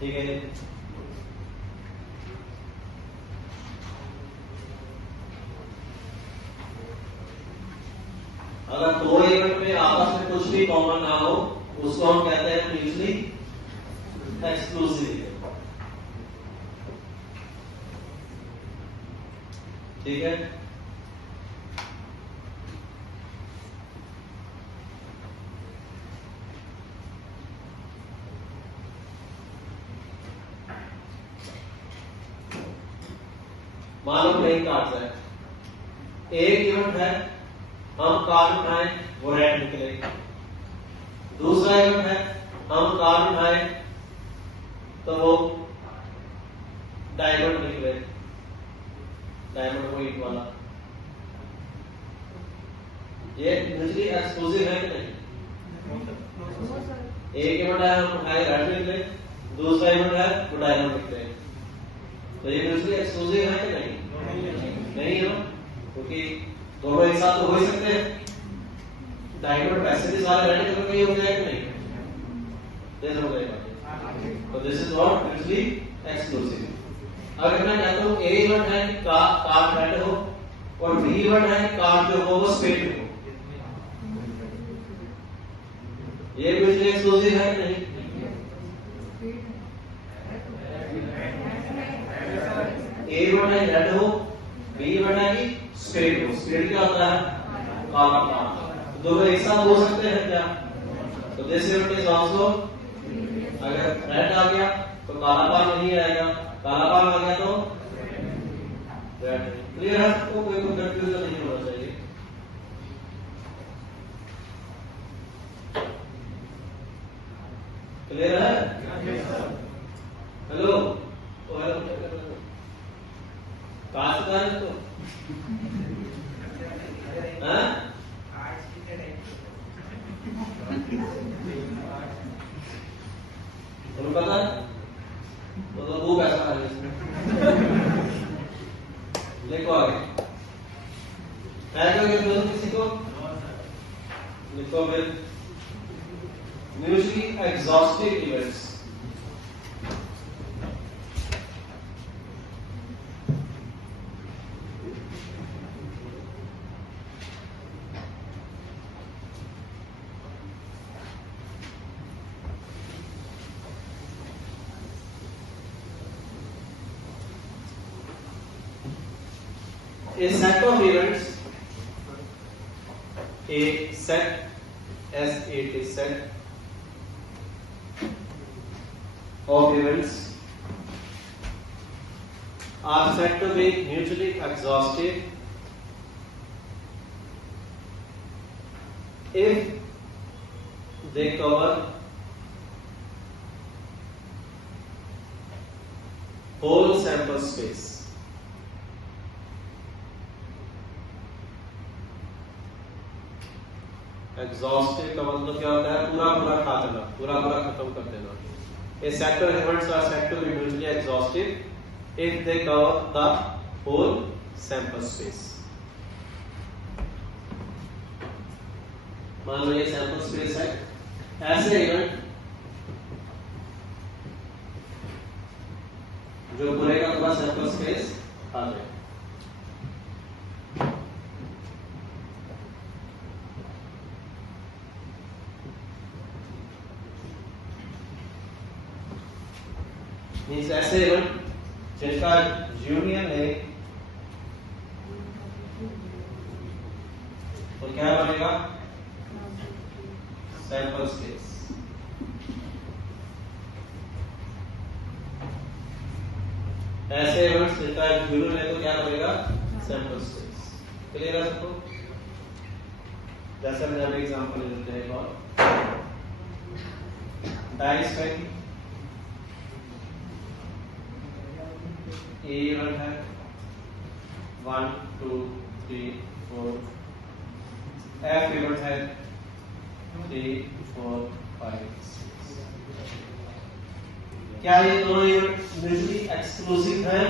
ठीक है। अगर दो इवेंट में आपस में कुछ भी कॉमन ना हो उसको हम कहते हैं म्यूचुअली एक्सक्लूसिव। ठीक है। मान लो प्लेइंग कार्ड्स है, एक इवेंट है हम कार्ड उठाए वो रेड निकले, दूसरा इवेंट है हम कार्ड उठाए तो वो डायमंड निकले, डायमंड वो ईट वाला। ये म्यूचुअली एक्सक्लूसिव है कि नहीं? एक इवेंट है हम उठाए रेड निकले, दूसरा इवेंट है वो डायमंड निकले, तो ये म्यूचुअली एक्सक्लूसिव है कि नहीं? नहीं है, क्योंकि दोनों एक साथ तो हो ही सकते हैं। डायमंड पैसे भी सारे रेड कलर के हो गए कि नहीं? जैसे हो गए, तो this is not mutually exclusive. अगर मैं कहता हूं ए इवेंट है कि कार्ड रेड हो और बी इवेंट है कि कार्ड जो हो वो स्पेड हो, ये म्यूचुअली एक्सक्लूसिव है कि नहीं? ए इवेंट है रेड हो, बी इवेंट है कि स्पेड हो। स्पेड क्या होता है? काला कार्ड। तो दोनों एक साथ हो सकते हैं क्या? तो दिस इवेंट इज आल्सो, अगर रेड आ गया तो काला कार्ड नहीं आएगा, काला कार्ड आ गया तो रेड। क्लियर है? तो कोई कंफ्यूजन नहीं होना चाहिए। क्लियर है? हेलो, काशकार तो तुम्हें पता है? तो वो पैसा है इसमें। लिखो आगे, किसी को लिखो फिर mutually exhaustive events. A set of events, a set, S-A-T, set of events are said to be mutually exhaustive if they cover whole sample space. Exhaustive का मतलब क्या होता है? पूरा पूरा खा देना, पूरा पूरा खत्म कर देना। A set of events are said to be mutually exhaustive if they cover the whole sample space. मान लो ये सैंपल स्पेस है, ऐसे इवेंट जो पूरे का पूरा सैंपल स्पेस आ जाए। मीन्स ऐसे इवेंट जिनका यूनियन है तो क्या बनेगा? Sample space. ऐसे इवेंट्स जिनका यूनियन है तो क्या बनेगा? Sample space. क्लियर है सबको? जैसे मैंने अभी एग्जांपल ले लेते हैं एक और। डाइस है, ए इवेंट है 1 2 3 4, एफ इवेंट है 3 4 5 6। क्या ये दोनों इवेंट म्यूचुअली एक्सक्लूसिव हैं?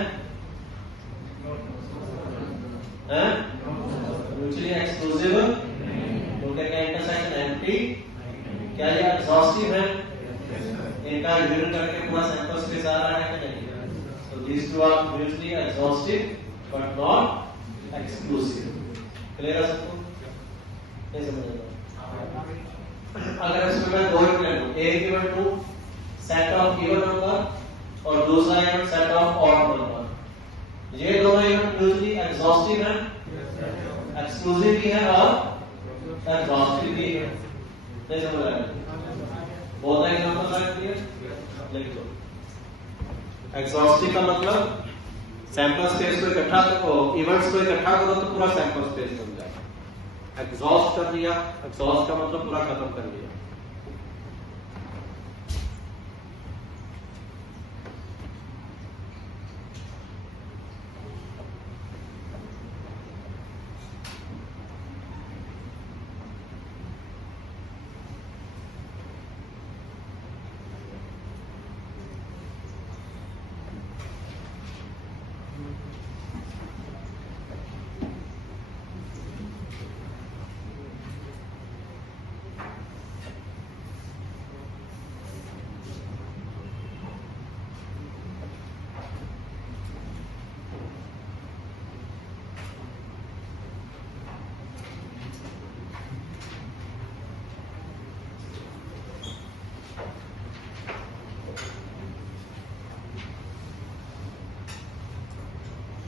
म्यूचुअली एक्सक्लूसिव उनका क्या इंटरसेक्शन एम्प्टी? क्या ये एग्जॉस्टिव है? इनका डिवीजन करके पूरा सैंपल स्पेस आ रहा है कि नहीं? So these two are mutually exhaustive but not exclusive. Clear है सबको? नहीं समझ रहा? अगर इसमें मैं दो इक्वेशन लूं, A given to set of even number और दूसरा even set of odd number, ये दोनों इवन म्यूचुअली एग्जॉस्टिव है, एक्सक्लूसिव भी है और एग्जॉस्टिव भी है। नहीं समझ रहा है? बहुत एग्जांपल आ रहे हैं, लिख दो। एग्जॉस्टिव का मतलब सैंपल स्पेस को इकट्ठा करो, इवेंट्स को इकट्ठा करो तो पूरा सैंपल स्पेस बन जाएगा। एग्जॉस्ट कर दिया, एग्जॉस्ट का मतलब पूरा खत्म कर दिया।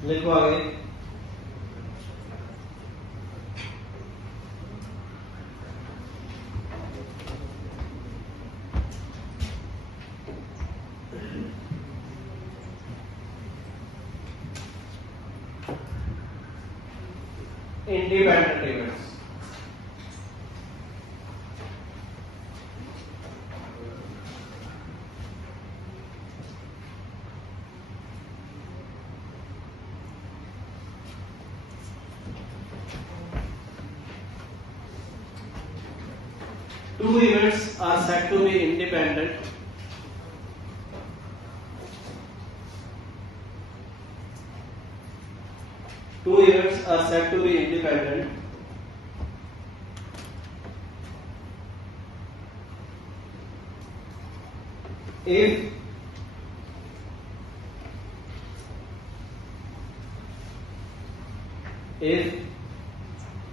लिखो आगे। Independent events, two events are said to be independent if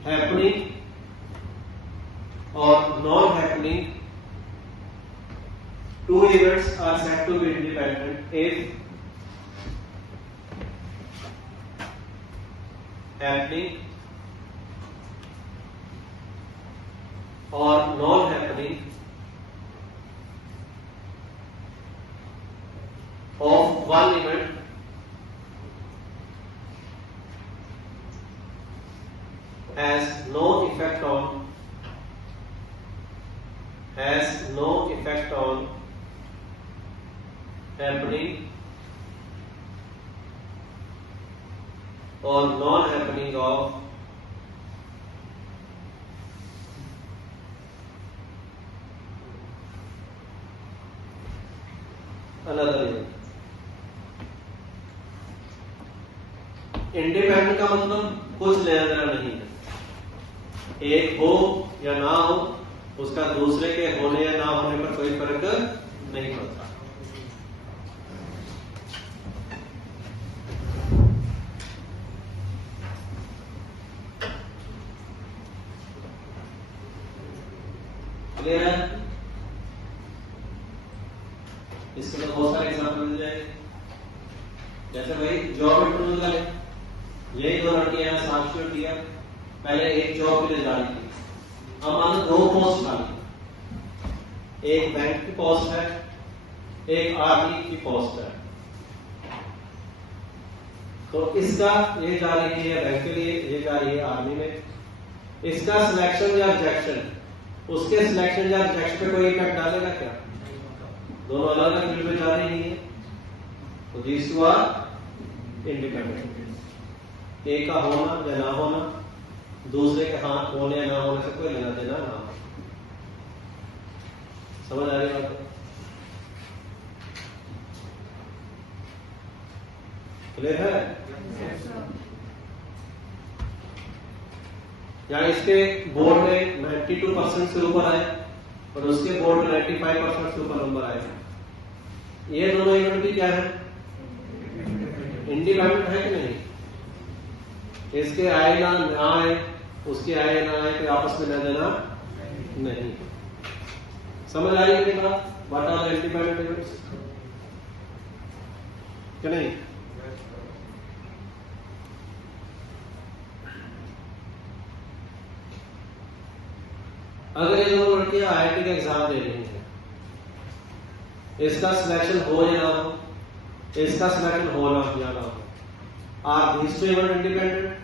happening or non happening. Two events are said to be independent if happening or non happening of one event has no effect on happening or non happening of another event. Independent का मतलब कुछ लेना देना नहीं है, एक हो या ना हो उसका दूसरे के होने या ना होने पर कोई फर्क नहीं पड़ता। क्लियर है? इसके तो बहुत सारे एग्जाम्पल मिल जाएंगे। जैसे भाई जॉब इंटरव्यू का यही दो लड़कियां हैं, साक्षी किया, पहले एक जॉब के लिए जा रही थी, अब मान लो दो पोस्ट डाली, एक बैंक की पोस्ट है, एक आर्मी की पोस्ट है। तो इसका ये जा रही है बैंक के लिए, ये जा रही है आर्मी में। इसका सिलेक्शन या रिजेक्शन उसके सिलेक्शन या रिजेक्शन पे कोई इफेक्ट डालेगा क्या? दोनों अलग अलग फील्ड में जा रही नहीं है, तो दीज टू आर इंडिपेंडेंट। एक का होना या ना होना दूसरे के हाथ होने या ना होने से कोई लेना देना ना हो। समझ आ रही बात? क्लियर है? या इसके बोर्ड में 92% से ऊपर आए और उसके बोर्ड में 95% से ऊपर नंबर आए, ये दोनों इवेंट भी क्या है, इंडिपेंडेंट है कि नहीं? इसके आए ना आए, उसके आए ना आए, कोई आपस में लेना देना नहीं। समझ आ रही है मेरी बात? What are the independent events कि नहीं? अगर ये दोनों लड़कियां IIT का एग्जाम दे रही हैं, इसका सिलेक्शन हो या ना हो, इसका सिलेक्शन हो ना या ना हो, are these two event independent?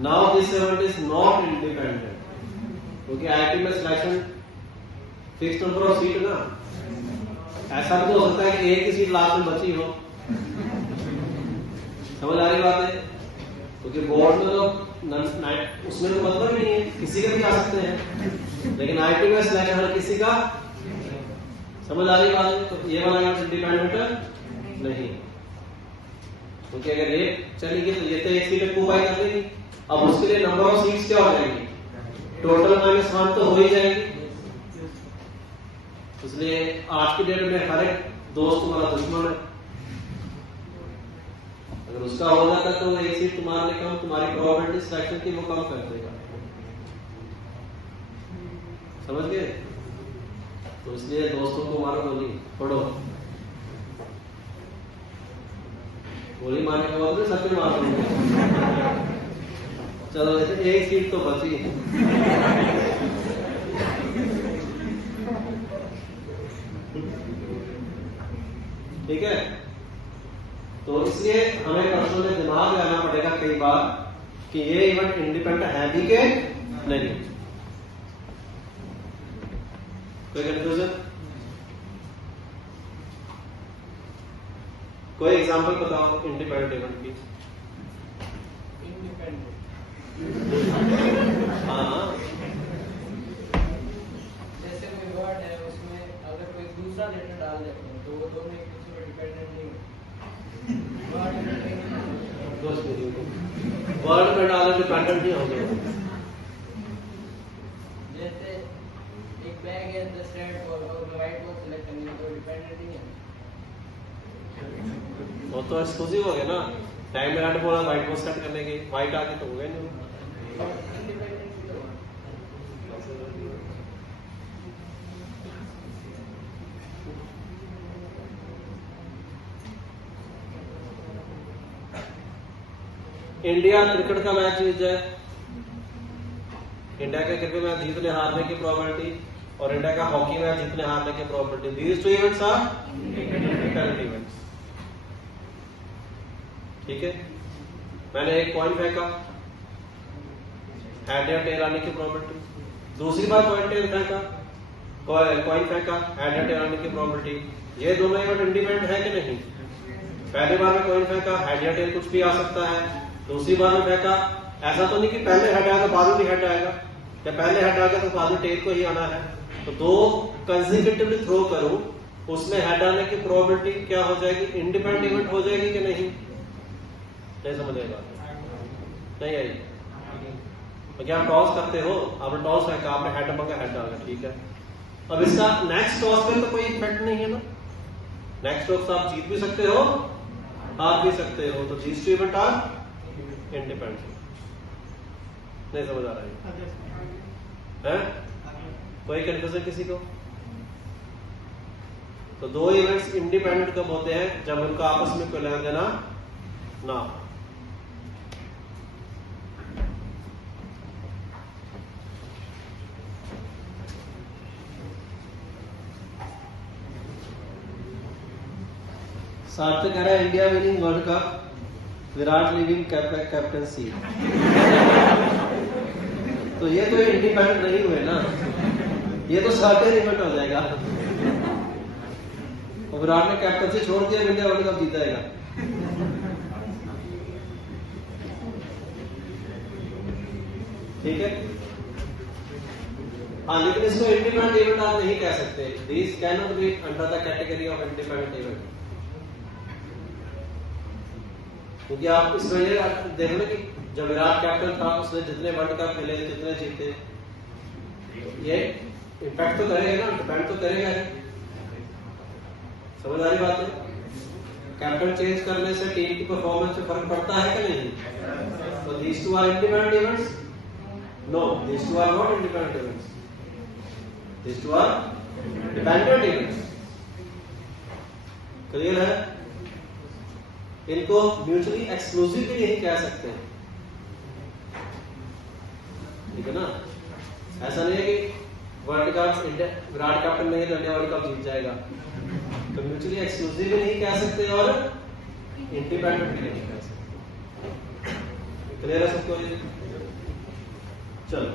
Now this event is not independent, क्योंकि IIT में selection fix number of seat ना। ऐसा भी तो हो सकता है कि एक ही सीट लास्ट में बची हो। समझ आ रही बात है? क्योंकि बोर्ड में तो उसमें तो मतलब नहीं है, किसी का भी आ सकते हैं, लेकिन IIT में सिलेक्शन हर किसी का। समझ आ रही बात है? तो ये वाला इंडिपेंडेंट नहीं, क्योंकि अगर ये चली गई तो ये तो एक सीट ऑक्यूपाई कर लेगी। अब उसके लिए नंबर ऑफ सीट्स क्या हो जाएगी, टोटल -1 तो हो ही जाएगी। इसलिए आज की डेट में हर एक दोस्त तुम्हारा दुश्मन है। अगर उसका हो जाता तो एक सीट तुम्हारे लिए कम, तुम्हारी प्रोबेबिलिटी सिलेक्शन की वो कम कर देगा। समझ गए? तो इसलिए दोस्तों को मारो गोली, पढ़ो। गोली मारने के बाद सच में मार दूंगा। चलो वैसे एक सीट तो बची। ठीक है? तो इसलिए हमें प्रश्नों में दिमाग लगाना पड़ेगा कई बार कि ये इवेंट इंडिपेंडेंट है भी के नहीं। कोई कंफ्यूजन? कोई एग्जांपल बताओ इंडिपेंडेंट इवेंट की। हाँ, जैसे कोई वर्ड है उसमें अगर कोई दूसरा लेटर डाल देते हैं तो वो दोनों एक दूसरे पर डिपेंडेंट नहीं होते। वर्ड में डाले डिपेंडेंट नहीं होंगे। जैसे एक बैग है द रेड बॉल और व्हाइट बॉल सिलेक्ट करनी है तो डिपेंडेंट नहीं है। वो तो एक्सक्लूसिव हो गया ना। टाइम में red ball white ball set करने की, व्हाइट आगे तो हो गया नहीं। इंडिया क्रिकेट का मैच जीत जाए, इंडिया के क्रिकेट मैच जीतने हारने की प्रोबेबिलिटी और इंडिया का हॉकी मैच जीतने हारने की probability, these two events are independent events. ठीक है? मैंने एक पॉइंट फेंका, हेड या टेल आने की प्रोबेबिलिटी। दूसरी बार पॉइंट टेल फेंका, पॉइंट फेंका, हेड या टेल आने की प्रोबेबिलिटी। ये दोनों इवेंट इंडिपेंडेंट है कि नहीं? पहली बार में पॉइंट फेंका, हेड या टेल कुछ भी आ सकता है। दूसरी बार में फेंका, ऐसा तो नहीं कि पहले हेड आएगा बाद में हेड आएगा, या पहले हेड आएगा तो बाद में टेल को ही आना है। तो दो कंसेक्यूटिवली थ्रो करूं, उसमें हेड आने की प्रोबेबिलिटी क्या हो जाएगी, इंडिपेंडेंट इवेंट हो जाएगी कि नहीं? नहीं समझेगा? नहीं आई? तो क्या टॉस करते हो, आपने टॉस फेंका, आपने हेड मांगा, हेड आ गया, ठीक है। अब इसका नेक्स्ट टॉस पे तो कोई इफेक्ट नहीं है ना। नेक्स्ट टॉस आप जीत भी सकते हो, हार भी सकते हो। तो जीत टू इवेंट आर इंडिपेंडेंट। नहीं समझ आ रहा है? कोई कंफ्यूजन किसी को? तो दो इवेंट्स इंडिपेंडेंट कब होते हैं, जब उनका आपस में कोई लेना देना ना हो। सार्थक कह रहा है India winning world cup, Virat living captaincy. तो ये तो इंडिपेंडेंट नहीं हुए ना, ये तो सर्टेन इवेंट हो जाएगा। और विराट ने कैप्टनसी छोड़ दिया, इंडिया वर्ल्ड कप जीत जाएगा। ठीक है? हाँ, लेकिन इसको इंडिपेंडेंट इवेंट आप नहीं कह सकते। This can not be under the category of independent event, क्योंकि आप इसमें ये देख लो कि जब विराट कैप्टन था उसने जितने वर्ल्ड कप खेले जितने जीते, ये इम्पैक्ट तो करेगा ना, डिपेंड तो करेगा। समझ आ रही बात है? कैप्टन चेंज करने से टीम की परफॉर्मेंस में फर्क पड़ता है कि नहीं? तो these two are independent events? No, these two are not independent events. These two are dependent events. Clear है? इनको म्यूचुअली एक्सक्लूसिव भी नहीं कह सकते, ठीक है ना? ऐसा नहीं है कि वर्ल्ड कप विराट कैप्टन नहीं तो इंडिया वर्ल्ड कप जीत जाएगा। तो म्यूचुअली एक्सक्लूसिव भी नहीं कह सकते और इंडिपेंडेंट भी नहीं कह सकते। क्लियर है सबको? ये चलो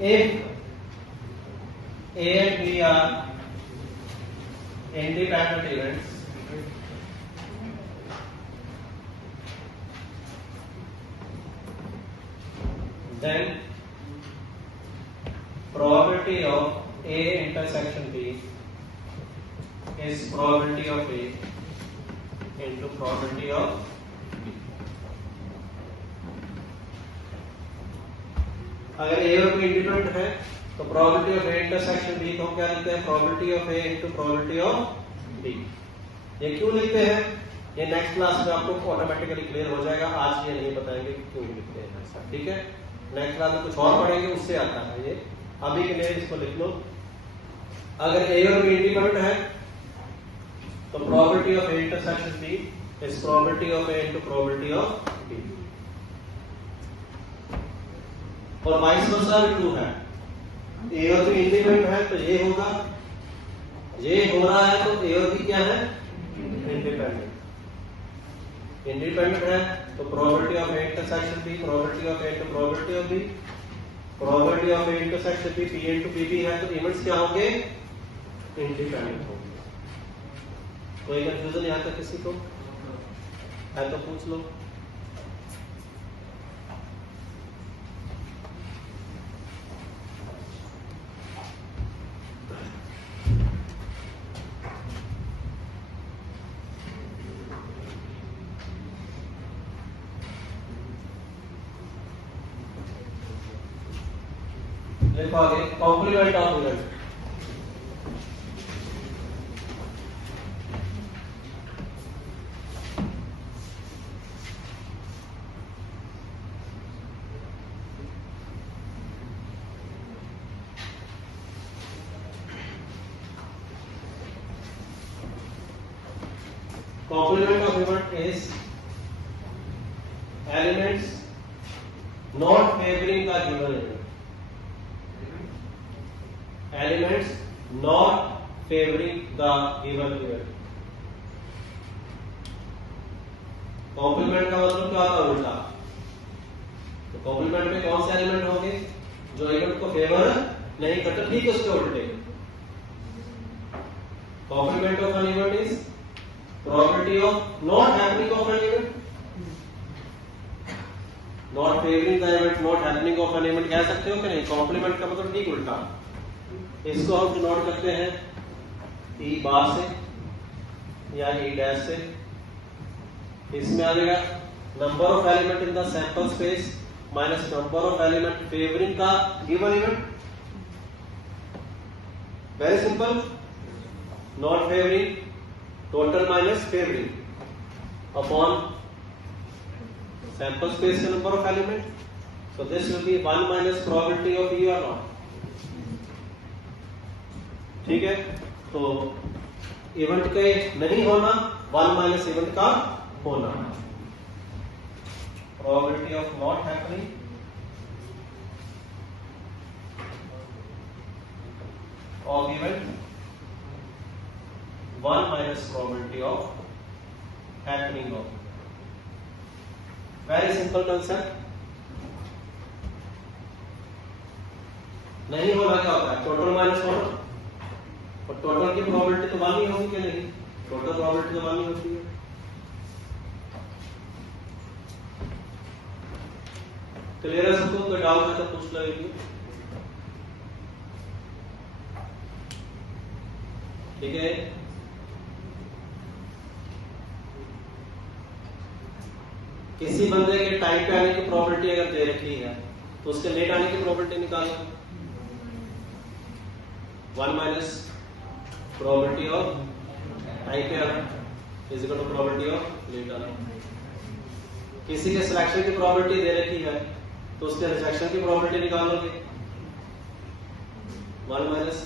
if A and B are independent events, then probability of A intersection B is probability of A into probability of B. अगर A और B इंडिपेंडेंट है तो probability of A intersection B को क्या लिखते हैं? probability of A into probability of B। ये क्यों लिखते हैं? ये नेक्स्ट क्लास में आपको ऑटोमेटिकली क्लियर हो जाएगा। आज ये नहीं बताएंगे क्यों लिखते हैं ऐसा, ठीक है? नेक्स्ट क्लास में कुछ और पढ़ेंगे, उससे आता है ये। अभी के लिए इसको लिख लो। अगर A और B इंडिपेंडेंट है तो probability of A intersection B is probability of A into probability of B। और वाइस वर्सा भी ट्रू है। A और B इंडिपेंडेंट है तो ये होगा, ये हो रहा है तो A और B क्या है? इंडिपेंडेंट। इंडिपेंडेंट है तो probability of A intersection B, probability of A into probability of B, probability of A intersection B, P into PB है तो इवेंट्स क्या होंगे? इंडिपेंडेंट होंगे। कोई कंफ्यूजन यहाँ तक किसी को है तो पूछ लो। देखो आगे complement of event. Complement of event is elements not favoring the given event. Elements not favoring the given event. Complement का मतलब क्या होता है? उल्टा। तो कॉम्प्लीमेंट में कौन से एलिमेंट होंगे जो इवेंट को फेवर नहीं करते, ठीक उसके उल्टे। Complement of an event is probability of not happening of an event, not favoring the event, not happening of an event कह सकते हो कि नहीं? कॉम्प्लीमेंट का मतलब ठीक उल्टा। इसको हम डिनोट करते हैं E बार से या E डैश से। इसमें आ जाएगा number of element in the sample space minus number of element favouring the given event. Very simple. Not favouring total minus favoring upon sample space का number of element, so this will be 1 minus probability of E or not। ठीक है? तो इवेंट के नहीं होना 1 माइनस इवेंट का होना। probability of not happening of event 1 minus probability of happening of। Very simple concept। नहीं होना क्या होता है? टोटल माइनस होना, और टोटल की प्रोबेबिलिटी तो 1 ही होगी कि नहीं? टोटल प्रोबेबिलिटी तो 1 ही होती है। क्लियर है सबको? कोई डाउट है तो पूछ लो। ठीक है। किसी बंदे के टाइम पे आने की प्रॉपर्टी अगर दे रखी है तो उसके लेट आने की प्रॉपर्टी निकालो। 1 माइनस प्रॉपर्टी ऑफ टाइम पे आना is equal to property of late आना। किसी के सिलेक्शन की प्रॉपर्टी दे रखी है तो उसके रिजेक्शन की प्रॉपर्टी निकालोगे। 1 minus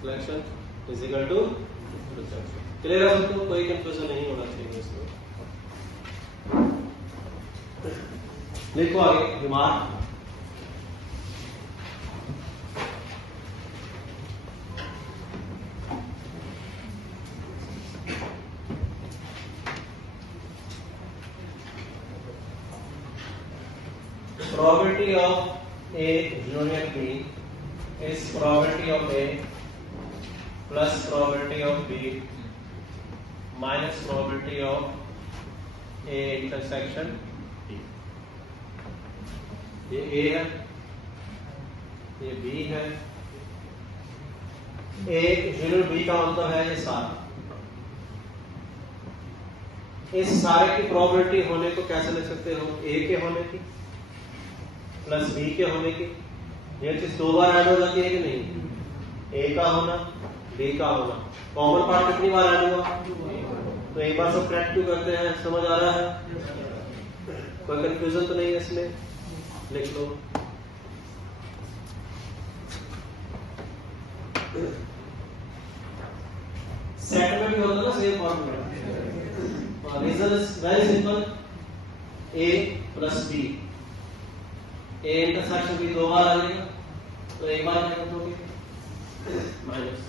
selection is equal to rejection. Clear है सबको? कोई कंफ्यूजन नहीं होना चाहिए इसमें। लिखो आगे remark. Probability of A union B is probability of A plus probability of B minus probability of A intersection B। ये A है, ये B है। A union B का मतलब है ये सारा। इस सारे की प्रोबेबिलिटी होने को कैसे लिख सकते हो? A के होने की प्लस B के होने की। ये चीज दो बार ऐड हो जाती है कि नहीं? A का होना, B का होना। कॉमन पार्ट कितनी बार ऐड हुआ? तो एक बार सब्ट्रैक्ट करते हैं। समझ आ रहा है? कोई कंफ्यूजन तो नहीं है इसमें? लिख लो। सेट में भी होता है ना same formula. Reason is very simple. A plus B, A intersection B दो बार आ जाएगा तो एक बार क्या कर दोगे? माइनस।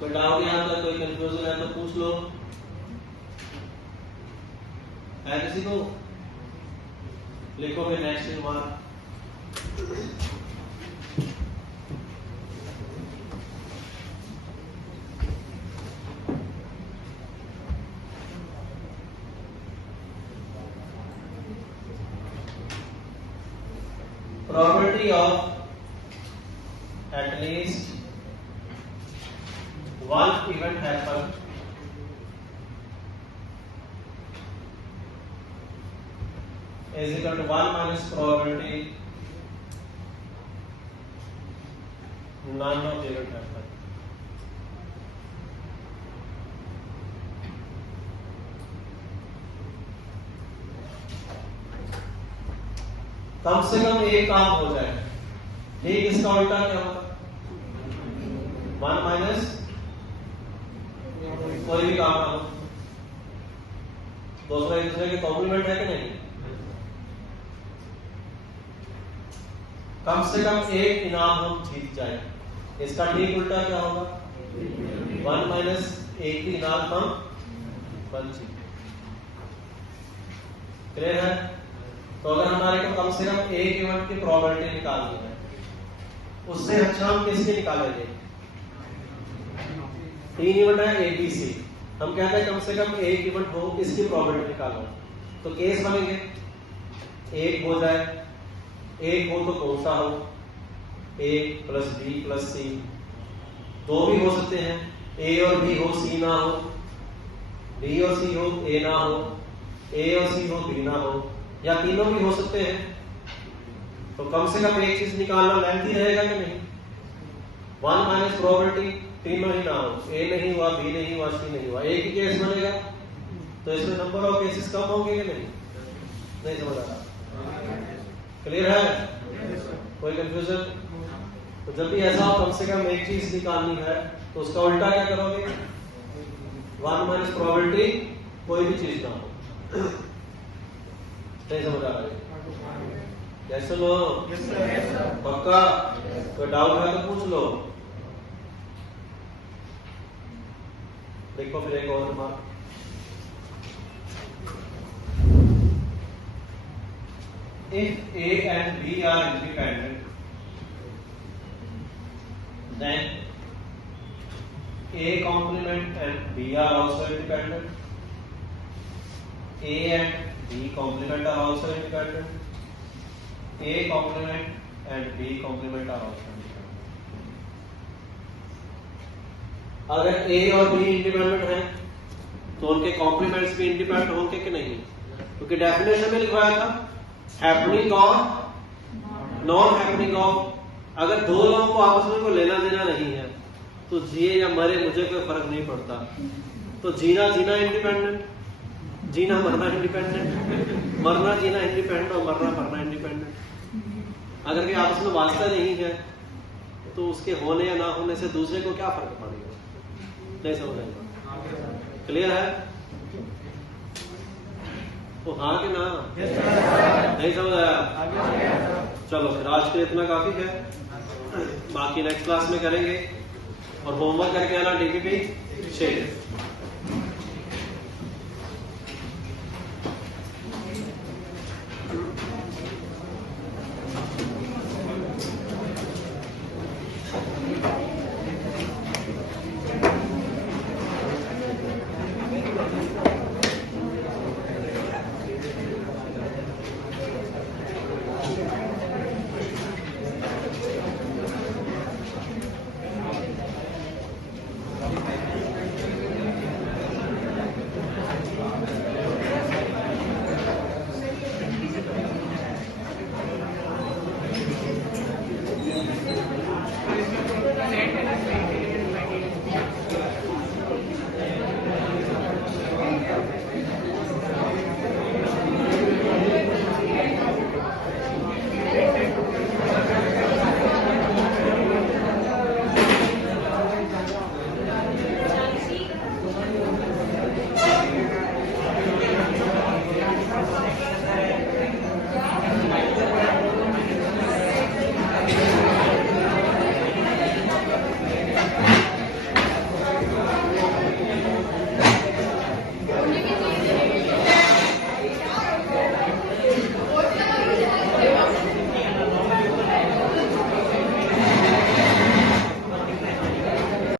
कोई डाउट यहाँ तक, कोई कंफ्यूजन है तो पूछ लो। है किसी को? लिखो फिर next remark. Probability of at least one event happen is equal to 1 minus probability none of the event happen। कम से कम एक काम हो जाए। ठीक, इसका उल्टा क्या होगा? 1 माइनस कोई भी काम ना हो। दोस्तों एक दूसरे के कॉम्प्लीमेंट है कि नहीं? कम से कम एक इनाम हम जीत जाए। इसका ठीक उल्टा क्या होगा? 1 माइनस एक ही इनाम हम जीत। क्लियर है? तो अगर हमारे को कम से कम एक इवेंट की प्रोबेबिलिटी निकालनी है, उससे अच्छा हम किसकी निकालेंगे? 3 इवेंट है A B C। हम कहते हैं कम से कम एक इवेंट हो, इसकी प्रोबेबिलिटी निकालो। तो केस बनेंगे एक हो जाए। एक हो तो कौन सा हो? A plus B plus C। दो भी हो सकते हैं, A और B हो, C ना हो। B और C हो, A ना हो। A और C हो, B ना हो। या तीनों भी हो सकते हैं। तो कम से कम एक चीज निकालना लेंथी रहेगा कि नहीं? 1 माइनस प्रोबेबिलिटी तीनों ही ना हो। A नहीं हुआ, B नहीं हुआ, C नहीं हुआ। एक ही केस बनेगा तो इसमें नंबर ऑफ केसेस कम होंगे कि नहीं? नहीं समझ आ रहा? क्लियर है? कोई कंफ्यूजन? तो जब भी ऐसा हो कम से कम एक चीज निकालनी है तो उसका उल्टा क्या करोगे? 1 माइनस प्रोबेबिलिटी कोई भी चीज ना हो। नहीं समझ आ रहा है? Yes no? पक्का? कोई डाउट है तो पूछ लो। देखो फिर एक और बात। If A and B are independent, then A complement and B are also independent. A and B complement are also independent. A complement and B complement are also independent. अगर A और B इंडिपेंडेंट हैं तो उनके कॉम्प्लीमेंट्स भी इंडिपेंडेंट होंगे कि नहीं? क्योंकि डेफिनेशन में लिखवाया था हैपनिंग और नॉन हैपनिंग ऑफ। अगर दो लोगों को आपस में कोई लेना देना नहीं है तो जिए या मरे मुझे कोई फर्क नहीं पड़ता। तो जीना जीना इंडिपेंडेंट, जीना मरना इंडिपेंडेंट, मरना जीना इंडिपेंडेंट और मरना मरना इंडिपेंडेंट। अगर कोई आपस में वास्ता नहीं है तो उसके होने या ना होने से दूसरे को क्या फर्क पड़ेगा? नहीं समझ आएगा? क्लियर है? तो हाँ कि ना? नहीं समझ आया? चलो फिर आज के लिए इतना काफी है, बाकी नेक्स्ट क्लास में करेंगे। और होमवर्क करके आना DPP 6।